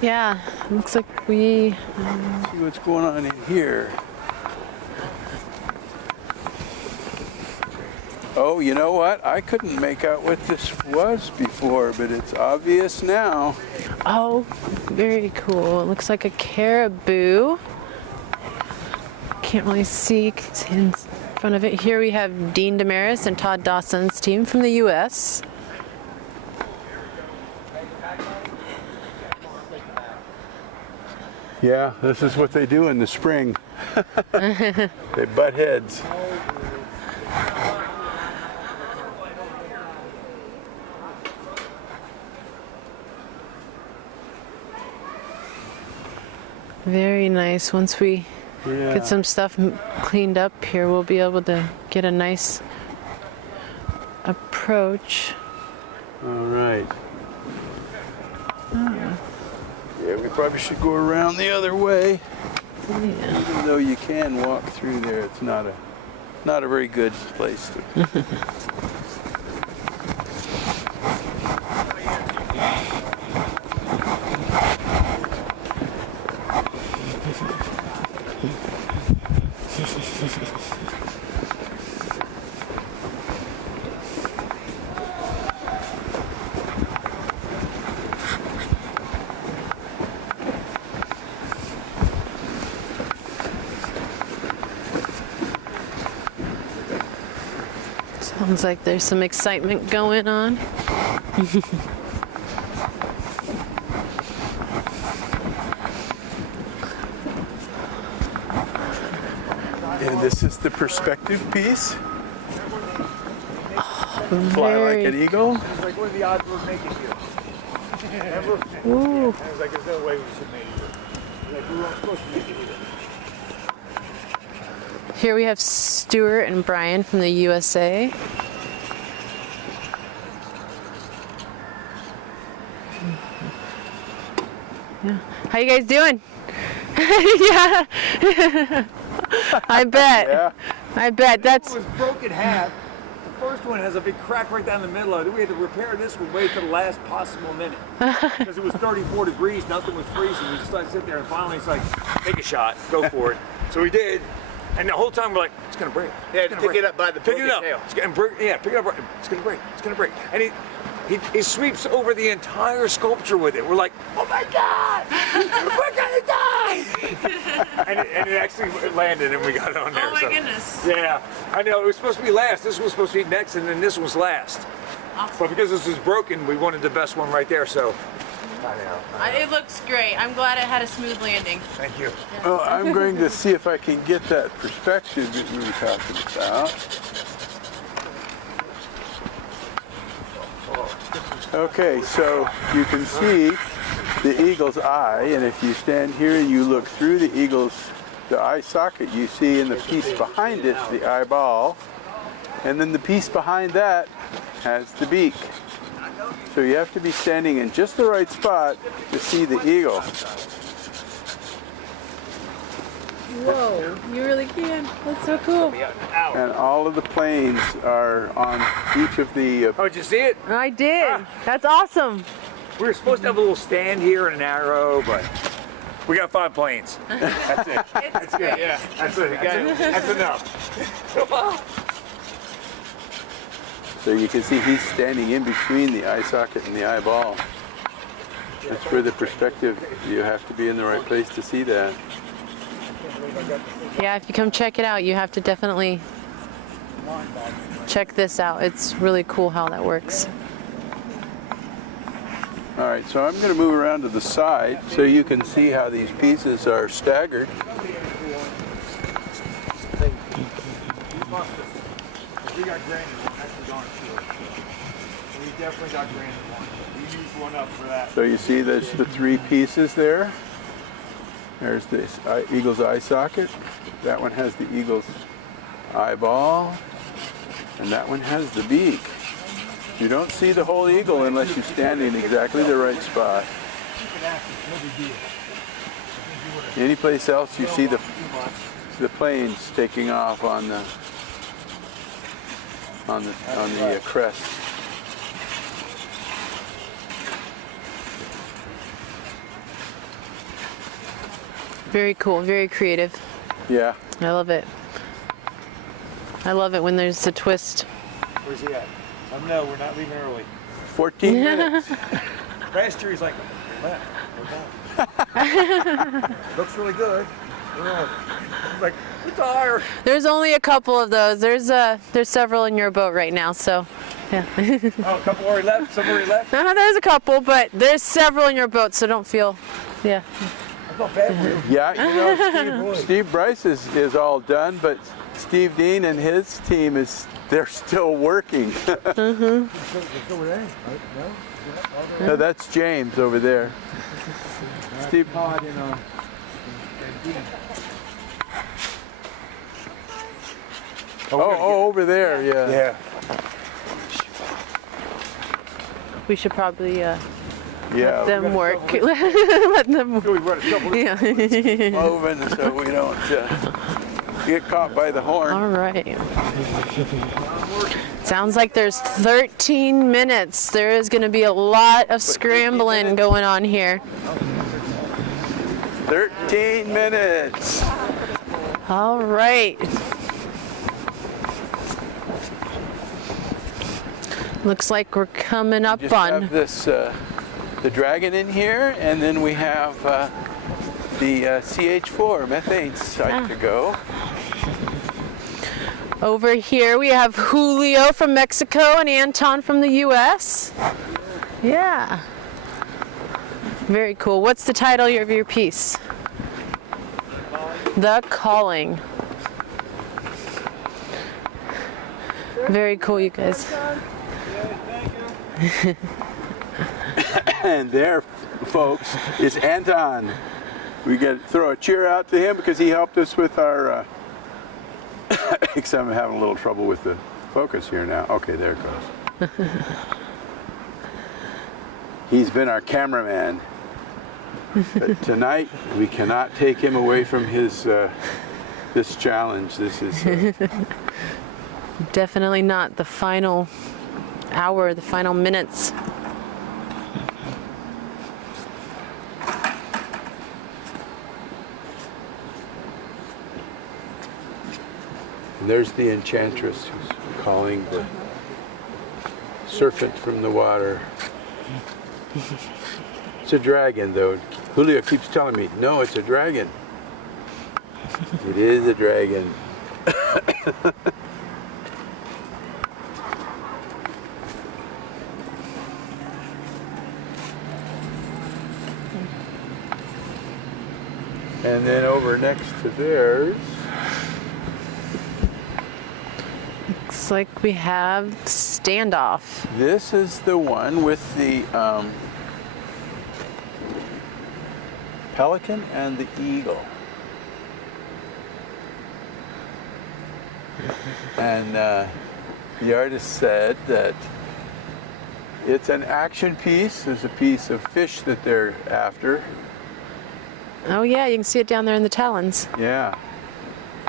Yeah, looks like we. See what's going on in here. Oh, you know what? I couldn't make out what this was before, but it's obvious now. Oh, very cool. It looks like a caribou. Can't really see 'cause it's in front of it. Here we have Dean Damaris and Todd Dawson's team from the U.S. Yeah, this is what they do in the spring. They butt heads. Very nice. Once we Yeah. get some stuff cleaned up here, we'll be able to get a nice approach. All right. Yeah, we probably should go around the other way. Yeah. Even though you can walk through there, it's not a very good place to. Sounds like there's some excitement going on. And this is the perspective piece. Fly like an eagle. It's like, what are the odds we're making here? Remember? Ooh. And it was like, there's no way we should make it here. Like, we weren't supposed to make it either. Here we have Stuart and Brian from the USA. Yeah. How you guys doing? Yeah. I bet. Yeah. I bet. That's It was broken half. The first one has a big crack right down the middle of it. We had to repair this one way to the last possible minute. Because it was 34 degrees, nothing was freezing. We just like sit there and finally it's like, take a shot, go for it. So we did. And the whole time we're like, it's gonna break. Yeah, It's gonna pick break. it up by the Pick it up. tail. It's gonna break. Yeah, pick it up. It's gonna break. It's gonna break. And he sweeps over the entire sculpture with it. We're like, oh my God, we're gonna die! and it actually landed, and we got it on there. Oh my so. goodness. Yeah, I know. It was supposed to be last. This was supposed to be next, and then this was last. Awesome. But because this was broken, we wanted the best one right there. So. I know. It looks great. I'm glad it had a smooth landing. Thank you. Well, I'm going to see if I can get that perspective that we were talking about. Okay, so you can see the eagle's eye, and if you stand here and you look through the eye socket, you see in the piece behind it the eyeball, and then the piece behind that has the beak. So you have to be standing in just the right spot to see the eagle. Whoa, you really can. That's so cool. And all of the planes are on each of the... Oh, did you see it? I did. That's awesome. We were supposed to have a little stand here and an arrow, but we got 5 planes. That's it. It's great. Yeah, that's it. That's enough. So you can see he's standing in between the eye socket and the eyeball. That's where the perspective, you have to be in the right place to see that. Yeah, if you come check it out, you have to definitely check this out. It's really cool how that works. All right, so I'm going to move around to the side so you can see how these pieces are staggered. We got granted one. Actually, aren't sure. We definitely got granted one. We used one up for that. So you see there's the three pieces there. There's this eagle's eye socket. That one has the eagle's eyeball. And that one has the beak. You don't see the whole eagle unless you stand in exactly the right spot. Any place else you see the planes taking off on the crest. Very cool, very creative. Yeah. I love it. I love it when there's a twist. Where's he at? No, we're not leaving early. 14 minutes. Last year he's like, we're left. We're done. Looks really good. We're on. I'm like, we're tired. There's only a couple of those. There's several in your boat right now, so yeah. Oh, a couple already left? Some already left? No, there's a couple, but there's several in your boat, so don't feel, yeah. I felt bad for you. Yeah, you know, Steve Bryce is all done, but Steve Dean and his team they're still working. No, that's James over there. Steve. Oh, over there, yeah. Yeah. We should probably Yeah. let them work. Let them work. We run a couple Yeah. Moving so we don't get caught by the horn. All right. Sounds like there's 13 minutes. There is going to be a lot of scrambling going on here. 13 minutes. All right. Looks like we're coming up Just on. have this the dragon in here, and then we have the CH4 methane site to go. Over here we have Julio from Mexico and Anton from the US. Yeah. Very cool. What's the title of your piece? The Calling. Very cool, you guys. And there, folks, is Anton. We got to throw a cheer out to him because he helped us with our. Except I'm having a little trouble with the focus here now. Okay, there it goes. He's been our cameraman. But tonight, we cannot take him away from his this challenge. This is Definitely not the final hour, the final minutes. And there's the enchantress who's calling the serpent from the water. It's a dragon, though. Julio keeps telling me, no, it's a dragon. It is a dragon. And then over next to theirs, Looks like we have Standoff. this is the one with the pelican and the eagle. And the artist said that it's an action piece. There's a piece of fish that they're after. Oh yeah, you can see it down there in the talons. Yeah.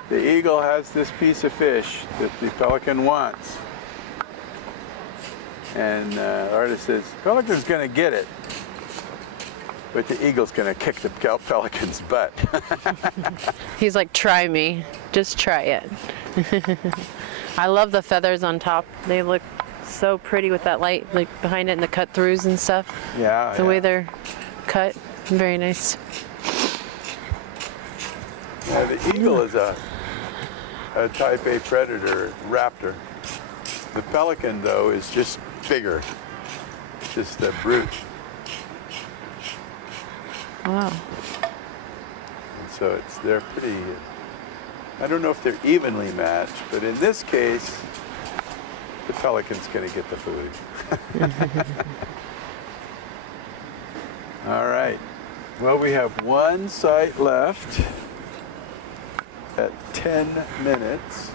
The eagle has this piece of fish that the pelican wants. And the artist says, pelican's gonna get it, but the eagle's gonna kick the pelican's butt. He's like, try me. Just try it. I love the feathers on top. They look so pretty with that light like behind it and the cut throughs and stuff. Yeah. The way they're cut, very nice. Yeah, the eagle is a type A predator, raptor. The pelican, though, is just bigger. Just a brute. Wow. And so they're pretty, I don't know if they're evenly matched, but in this case, the pelican's going to get the food. All right. Well, we have one site left at 10 minutes.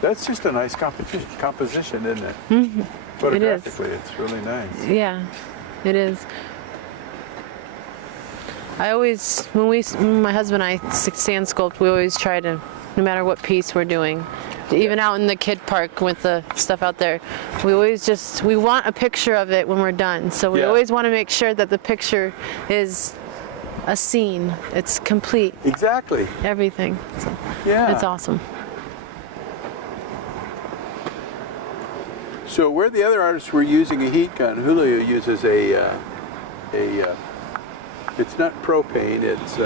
That's just a nice composition, isn't it? Mm-hmm. Photographically, it's really nice. Yeah, it is. I always, when my husband and I sand sculpt, we always try to, no matter what piece we're doing, even out in the kid park with the stuff out there, we want a picture of it when we're done. So we always want to make sure that the picture is a scene. It's complete. Exactly. Everything. So Yeah. it's awesome. So where the other artists were using a heat gun, Julio uses it's not propane, it's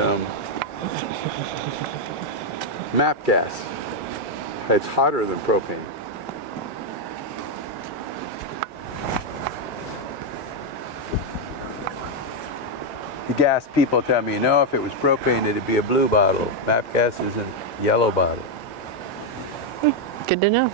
MAP gas. It's hotter than propane. The gas people tell me, no, if it was propane, it'd be a blue bottle. MAP gas is a yellow bottle. Good to know.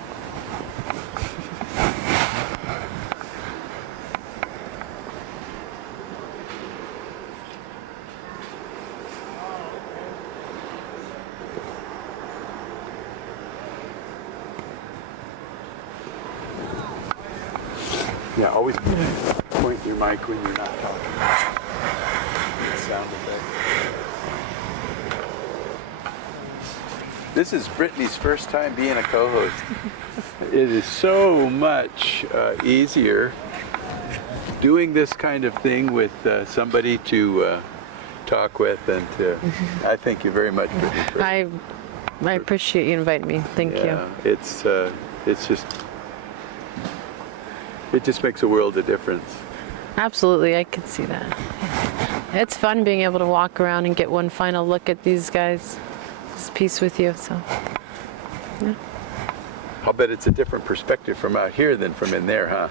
Yeah, always point your mic when you're not talking. Sound effect. This is Brittney's first time being a co-host. It is so much easier doing this kind of thing with somebody to talk with, and I thank you very much, Brittney. I appreciate you inviting me. Thank you. It just makes a world of difference. Absolutely, I can see that. It's fun being able to walk around and get one final look at these guys, this piece with you. So, yeah. I'll bet it's a different perspective from out here than from in there, huh?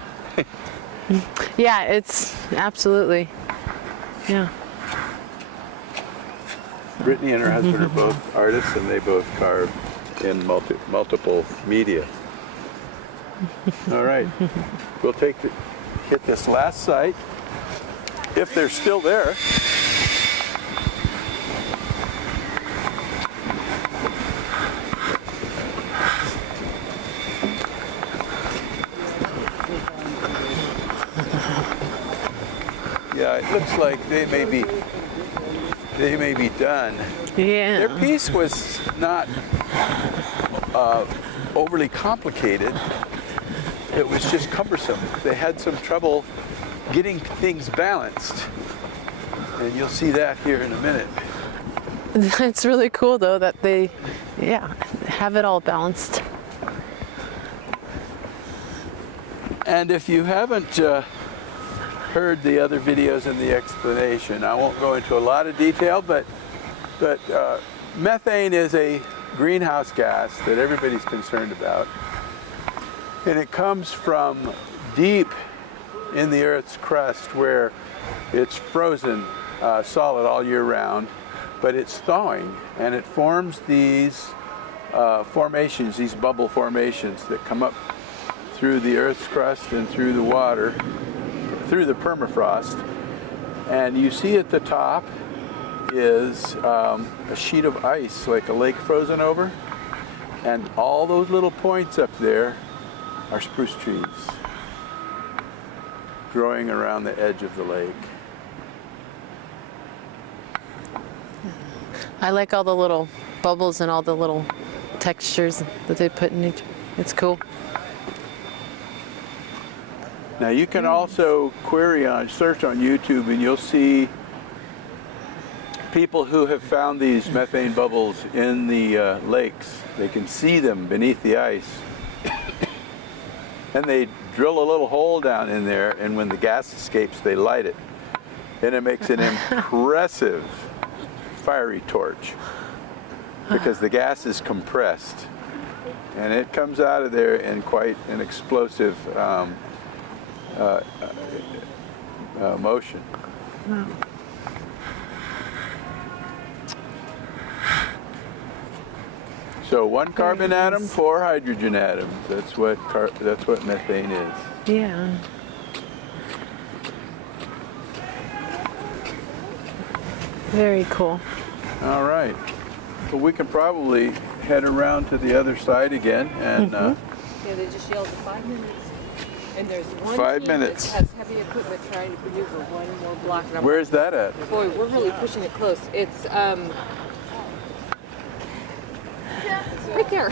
Yeah, it's absolutely. Yeah. Brittney and her husband are both artists, and they both carve in multiple media. All right, we'll hit this last site, if they're still there. Yeah, it looks like they may be done. Yeah. Their piece was not overly complicated. It was just cumbersome. They had some trouble getting things balanced. And you'll see that here in a minute. It's really cool though that they, have it all balanced. And if you haven't heard the other videos in the explanation, I won't go into a lot of detail, but methane is a greenhouse gas that everybody's concerned about. And it comes from deep in the Earth's crust where it's frozen solid all year round, but it's thawing, and it forms these formations, these bubble formations that come up through the Earth's crust and through the water, through the permafrost. And you see at the top is a sheet of ice, like a lake frozen over, and all those little points up there are spruce trees growing around the edge of the lake. I like all the little bubbles and all the little textures that they put in each. It's cool. Now you can also search on YouTube, and you'll see people who have found these methane bubbles in the lakes. They can see them beneath the ice. and they drill a little hole down in there, and when the gas escapes, they light it. And it makes an impressive fiery torch because the gas is compressed. And it comes out of there in quite an explosive motion. So 1 carbon atom, 4 hydrogen atoms. That's what methane is. Yeah. Very cool. All right. Well, we can probably head around to the other side again and. Yeah, they just yelled 5 minutes. And there's one 5 team minutes. that has heavy equipment trying to maneuver one more block. And I'm Where's that at? like, boy, we're really pushing it close. It's right there.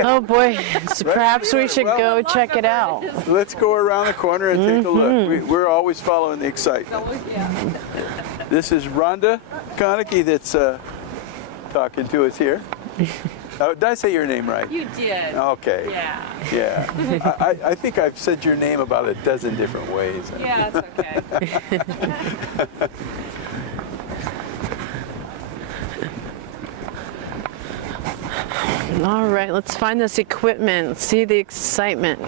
Oh boy, so perhaps we should go check it out. Let's go around the corner and take a look. We're always following the excitement. This is Rhonda Konecki that's talking to us here. Oh, did I say your name right? You did. Okay. Yeah. Yeah. I think I've said your name about a dozen different ways. Yeah, that's okay. All right, let's find this equipment. See the excitement.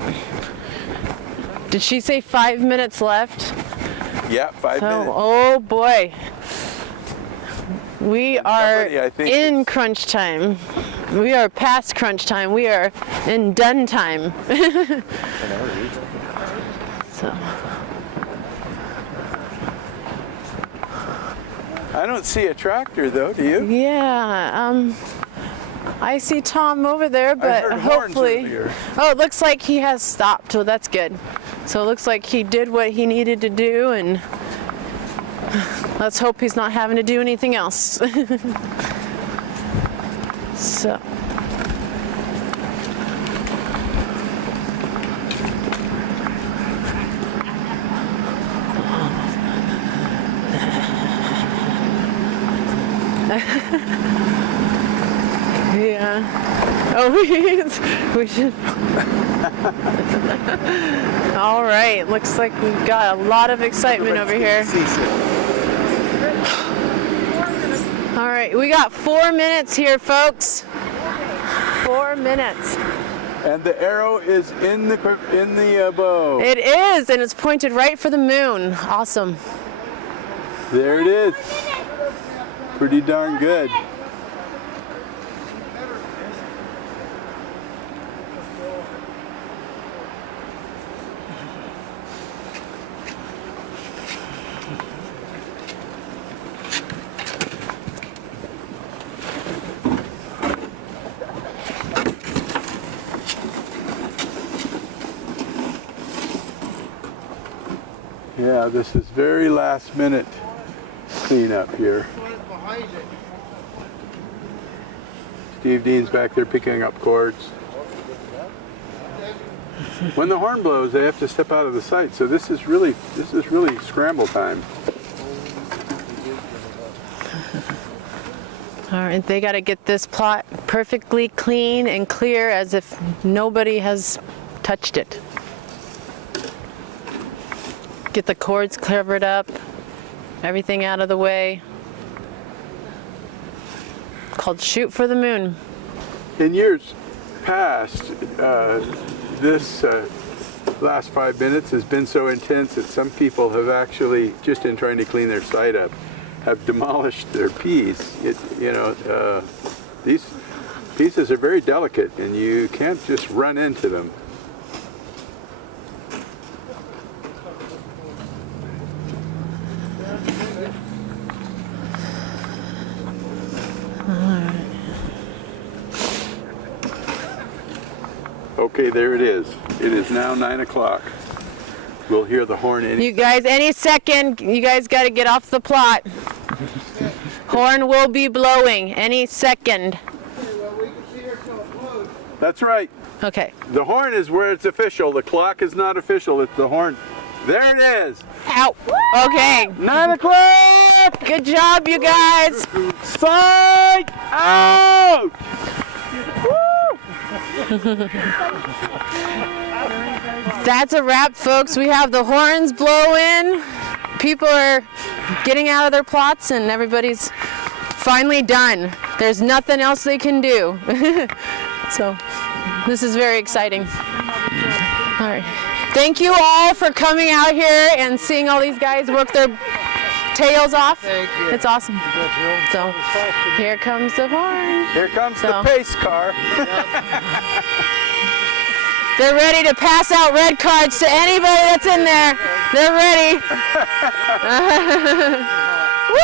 Did she say 5 minutes left? Yeah, 5 minutes. Oh boy. We are somebody, I think, in crunch time. We are past crunch time. We are in done time. So. I don't see a tractor though, do you? Yeah, I see Tom over there, but heard horns hopefully. earlier. Oh, it looks like he has stopped. Well, that's good. So it looks like he did what he needed to do, and let's hope he's not having to do anything else. So. Yeah. Oh, we should. All right. Looks like we've got a lot of excitement over here. All right. We got 4 minutes here, folks. 4 minutes. And the arrow is in the bow. It is, and it's pointed right for the moon. Awesome. There it is. Pretty darn good. Yeah, this is very last minute cleanup here. Behind it. Steve Dean's back there picking up cords. When the horn blows, they have to step out of the site. So this is really scramble time. All right, they got to get this plot perfectly clean and clear as if nobody has touched it. Get the cords covered up, everything out of the way. Called Shoot for the Moon. In years past, this last 5 minutes has been so intense that some people have actually, just in trying to clean their site up, have demolished their piece. These pieces are very delicate and you can't just run into them. Okay, there it is. It is now 9 o'clock. We'll hear the horn any. You guys, any second, you guys got to get off the plot. Horn will be blowing any second. Well, we can see her till it blows. That's right. Okay. The horn is where it's official. The clock is not official. It's the horn. There it is. Ow. Okay. 9 o'clock. Good job, you guys. Side out. Woo! That's a wrap, folks. We have the horns blowing. People are getting out of their plots, and everybody's finally done. There's nothing else they can do. So this is very exciting. All right. Thank you all for coming out here and seeing all these guys work their tails off. Thank you. It's awesome. So here comes the horn. Here comes the pace car. They're ready to pass out red cards to anybody that's in there. They're ready. Woo!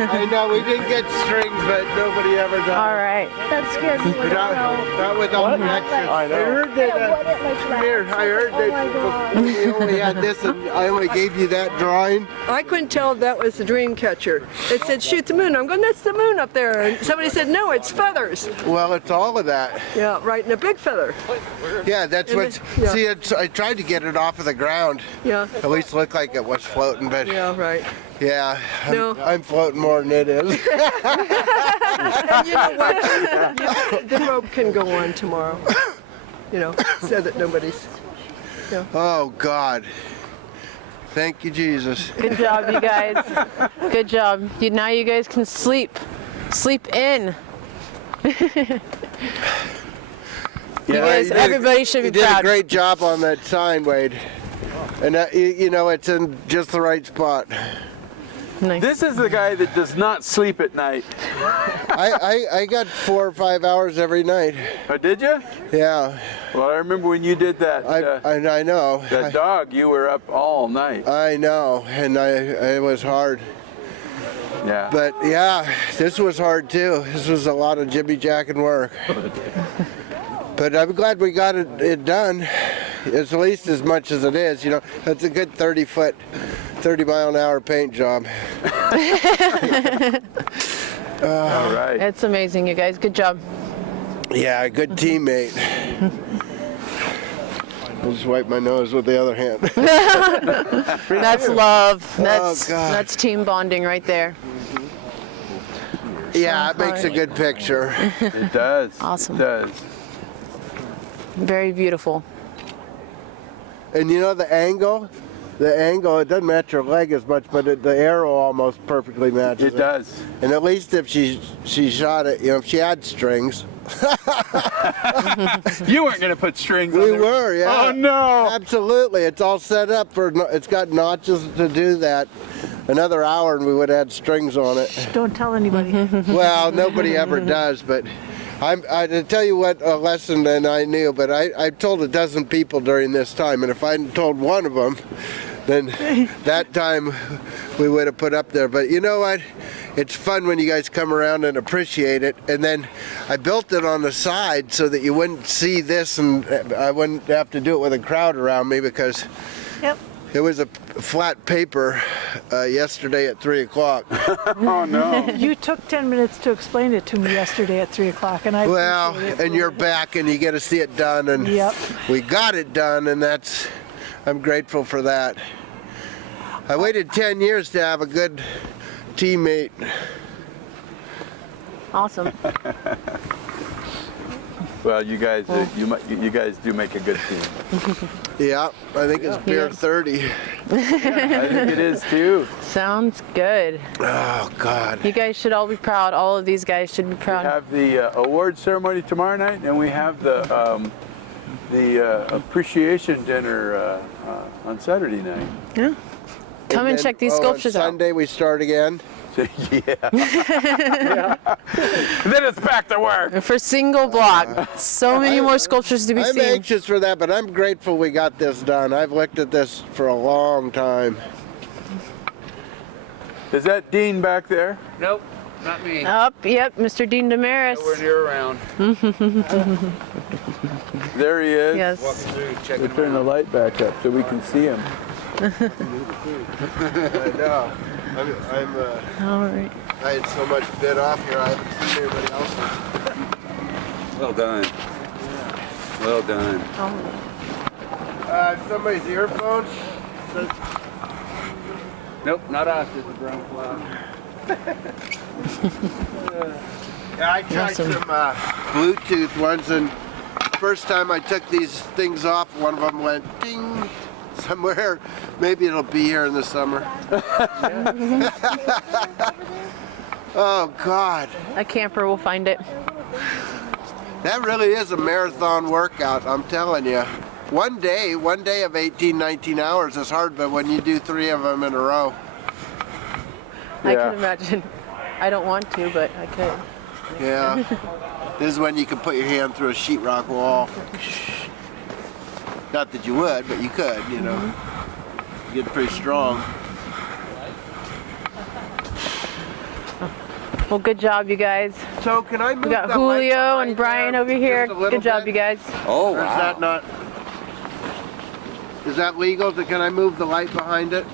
I know, we didn't get strings, but nobody ever does. All right. That scared me. Not with all the extras. I heard that. I heard that we only had this, and I only gave you that drawing. I couldn't tell if that was the dream catcher. It said shoot the moon. I'm going, that's the moon up there. And somebody said, no, it's feathers. Well, it's all of that. Yeah, right, and a big feather. Yeah, that's And what. yeah. See, I tried to get it off of the ground. Yeah. At least look like it was floating, but Yeah, right. yeah, No. I'm floating more than it is. And you know what? The rope can go on tomorrow. You know, so that nobody's. Oh God. Thank you, Jesus. Good job, you guys. Good job. Now you guys can sleep. Sleep in. Everybody should be You did proud. a great job on that sign, Wade. And you know, it's in just the right spot. Nice. This is the guy that does not sleep at night. I got 4 or 5 hours every night. Oh, did you? Yeah. Well, I remember when you did that. I know. That dog, you were up all night. I know, and it was hard. Yeah. But yeah, this was hard too. This was a lot of jibby jacking work. But I'm glad we got it done. It's at least as much as it is. You know, it's a good 30 mile an hour paint job. All right. It's amazing, you guys. Good job. Yeah, a good teammate. I'll just wipe my nose with the other hand. That's love. That's God. that's team bonding right there. Yeah, it makes a good picture. It does. Awesome. It does. Very beautiful. And you know the angle, it doesn't match her leg as much, but the arrow almost perfectly matches It does. And at least if she shot it, you know, if she had strings. You weren't going to put strings on We there. were, yeah. Oh, no. Absolutely. It's all set up it's got notches to do that. Another hour and we would have had strings on it. Don't tell anybody. Well, nobody ever does, but I to tell you what a lesson that I knew, but I told a dozen people during this time, and if I hadn't told one of them, then that time we would have put up there. But you know what? It's fun when you guys come around and appreciate it. And then I built it on the side so that you wouldn't see this and I wouldn't have to do it with a crowd around me because Yep. it was a flat paper yesterday at 3 o'clock. Oh, no. You took 10 minutes to explain it to me yesterday at 3 o'clock, and I Well, appreciate it. and you're back and you get to see it done, and Yep. we got it done, and I'm grateful for that. I waited 10 years to have a good teammate. Awesome. Well, you guys, you guys do make a good team. Yeah, I think it's beer Yes. 30. I think it is too. Sounds good. Oh, God. You guys should all be proud. All of these guys should be We proud. have the award ceremony tomorrow night, and we have the appreciation dinner on Saturday night. Yeah. Come and then, check these sculptures on out. Sunday we start again. Yeah. Then it's back to work. For single block. So many more sculptures to be I'm seen. anxious for that, but I'm grateful we got this done. I've looked at this for a long time. Is that Dean back there? Nope, not me. Up, yep, Mr. Dean Damaris. Nowhere near around. There he is. Yes. Through, checking We'll turn the light back up so we can see him. I know. All right. I had so much bit off here, I haven't seen anybody else's. Well done. Well done. Somebody's earphones. Nope, not us. It's a brown fly. Yeah, I tried Awesome. some Bluetooth ones, and first time I took these things off, one of them went ding somewhere. Maybe it'll be here in the summer. Oh God, A camper will find it. that really is a marathon workout, I'm telling you. One day of 18, 19 hours is hard, but when you do 3 of them in a row. I Yeah. can imagine. I don't want to, but I could. Yeah. This is when you can put your hand through a sheetrock wall. Not that you would, but you could, you know. You get pretty strong. Well, good job, you guys. So can I move We got that light Julio behind and Brian there over here. just a little Good job, bit? you guys. Oh, Or is that not? Is that legal? Can I move the light behind it?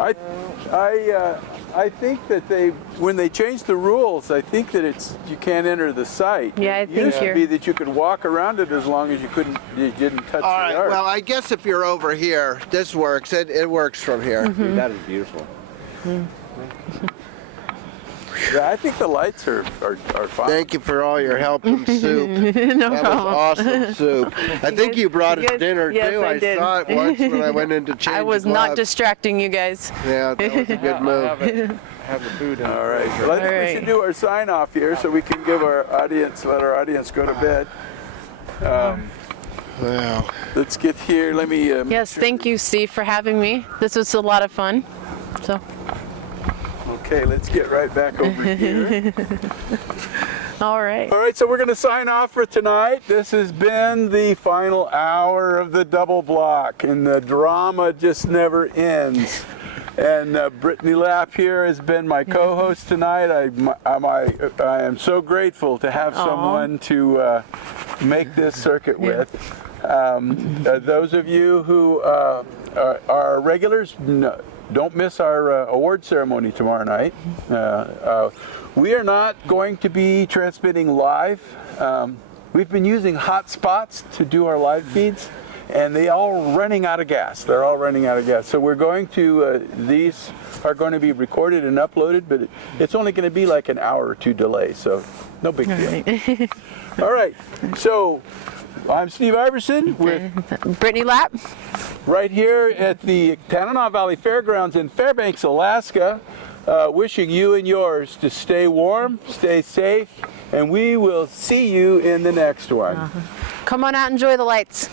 I think that when they changed the rules, I think that you can't enter the site. Yeah, I It think used to you're- be that you could walk around it as long as you didn't touch All the right. art. Well, I guess if you're over here, this works. It works from here. Mm-hmm. that is beautiful. Yeah, I think the lights are fine. Thank you for all your help and soup. No That problem. was awesome soup. I think you brought us guys- dinner yes, too. I did. saw it once when I went in to change I was the not gloves. distracting you guys. Yeah, that was a good move. Have the food. All right. Well, I think we should do our sign off here so we can let our audience go to bed. Wow. Let's get here. Let me. Yes, thank you, Steve, for having me. This was a lot of fun. So, Okay, let's get right back over here. all right. All right, so we're going to sign off for tonight. This has been the final hour of the double block, and the drama just never ends. And Brittney Lapp here has been my co-host tonight. I am so grateful to have someone to make this circuit with. Those of you who are regulars, don't miss our award ceremony tomorrow night. We are not going to be transmitting live. We've been using hotspots to do our live feeds, and they all running out of gas. They're all running out of gas. So we're going to, these are going to be recorded and uploaded, but it's only going to be like an hour or 2 delay, so no big deal. All right, so I'm Steve Iverson with Brittney Lapp. right here at the Tanana Valley Fairgrounds in Fairbanks, Alaska, wishing you and yours to stay warm, stay safe, and we will see you in the next one. Come on out and enjoy the lights.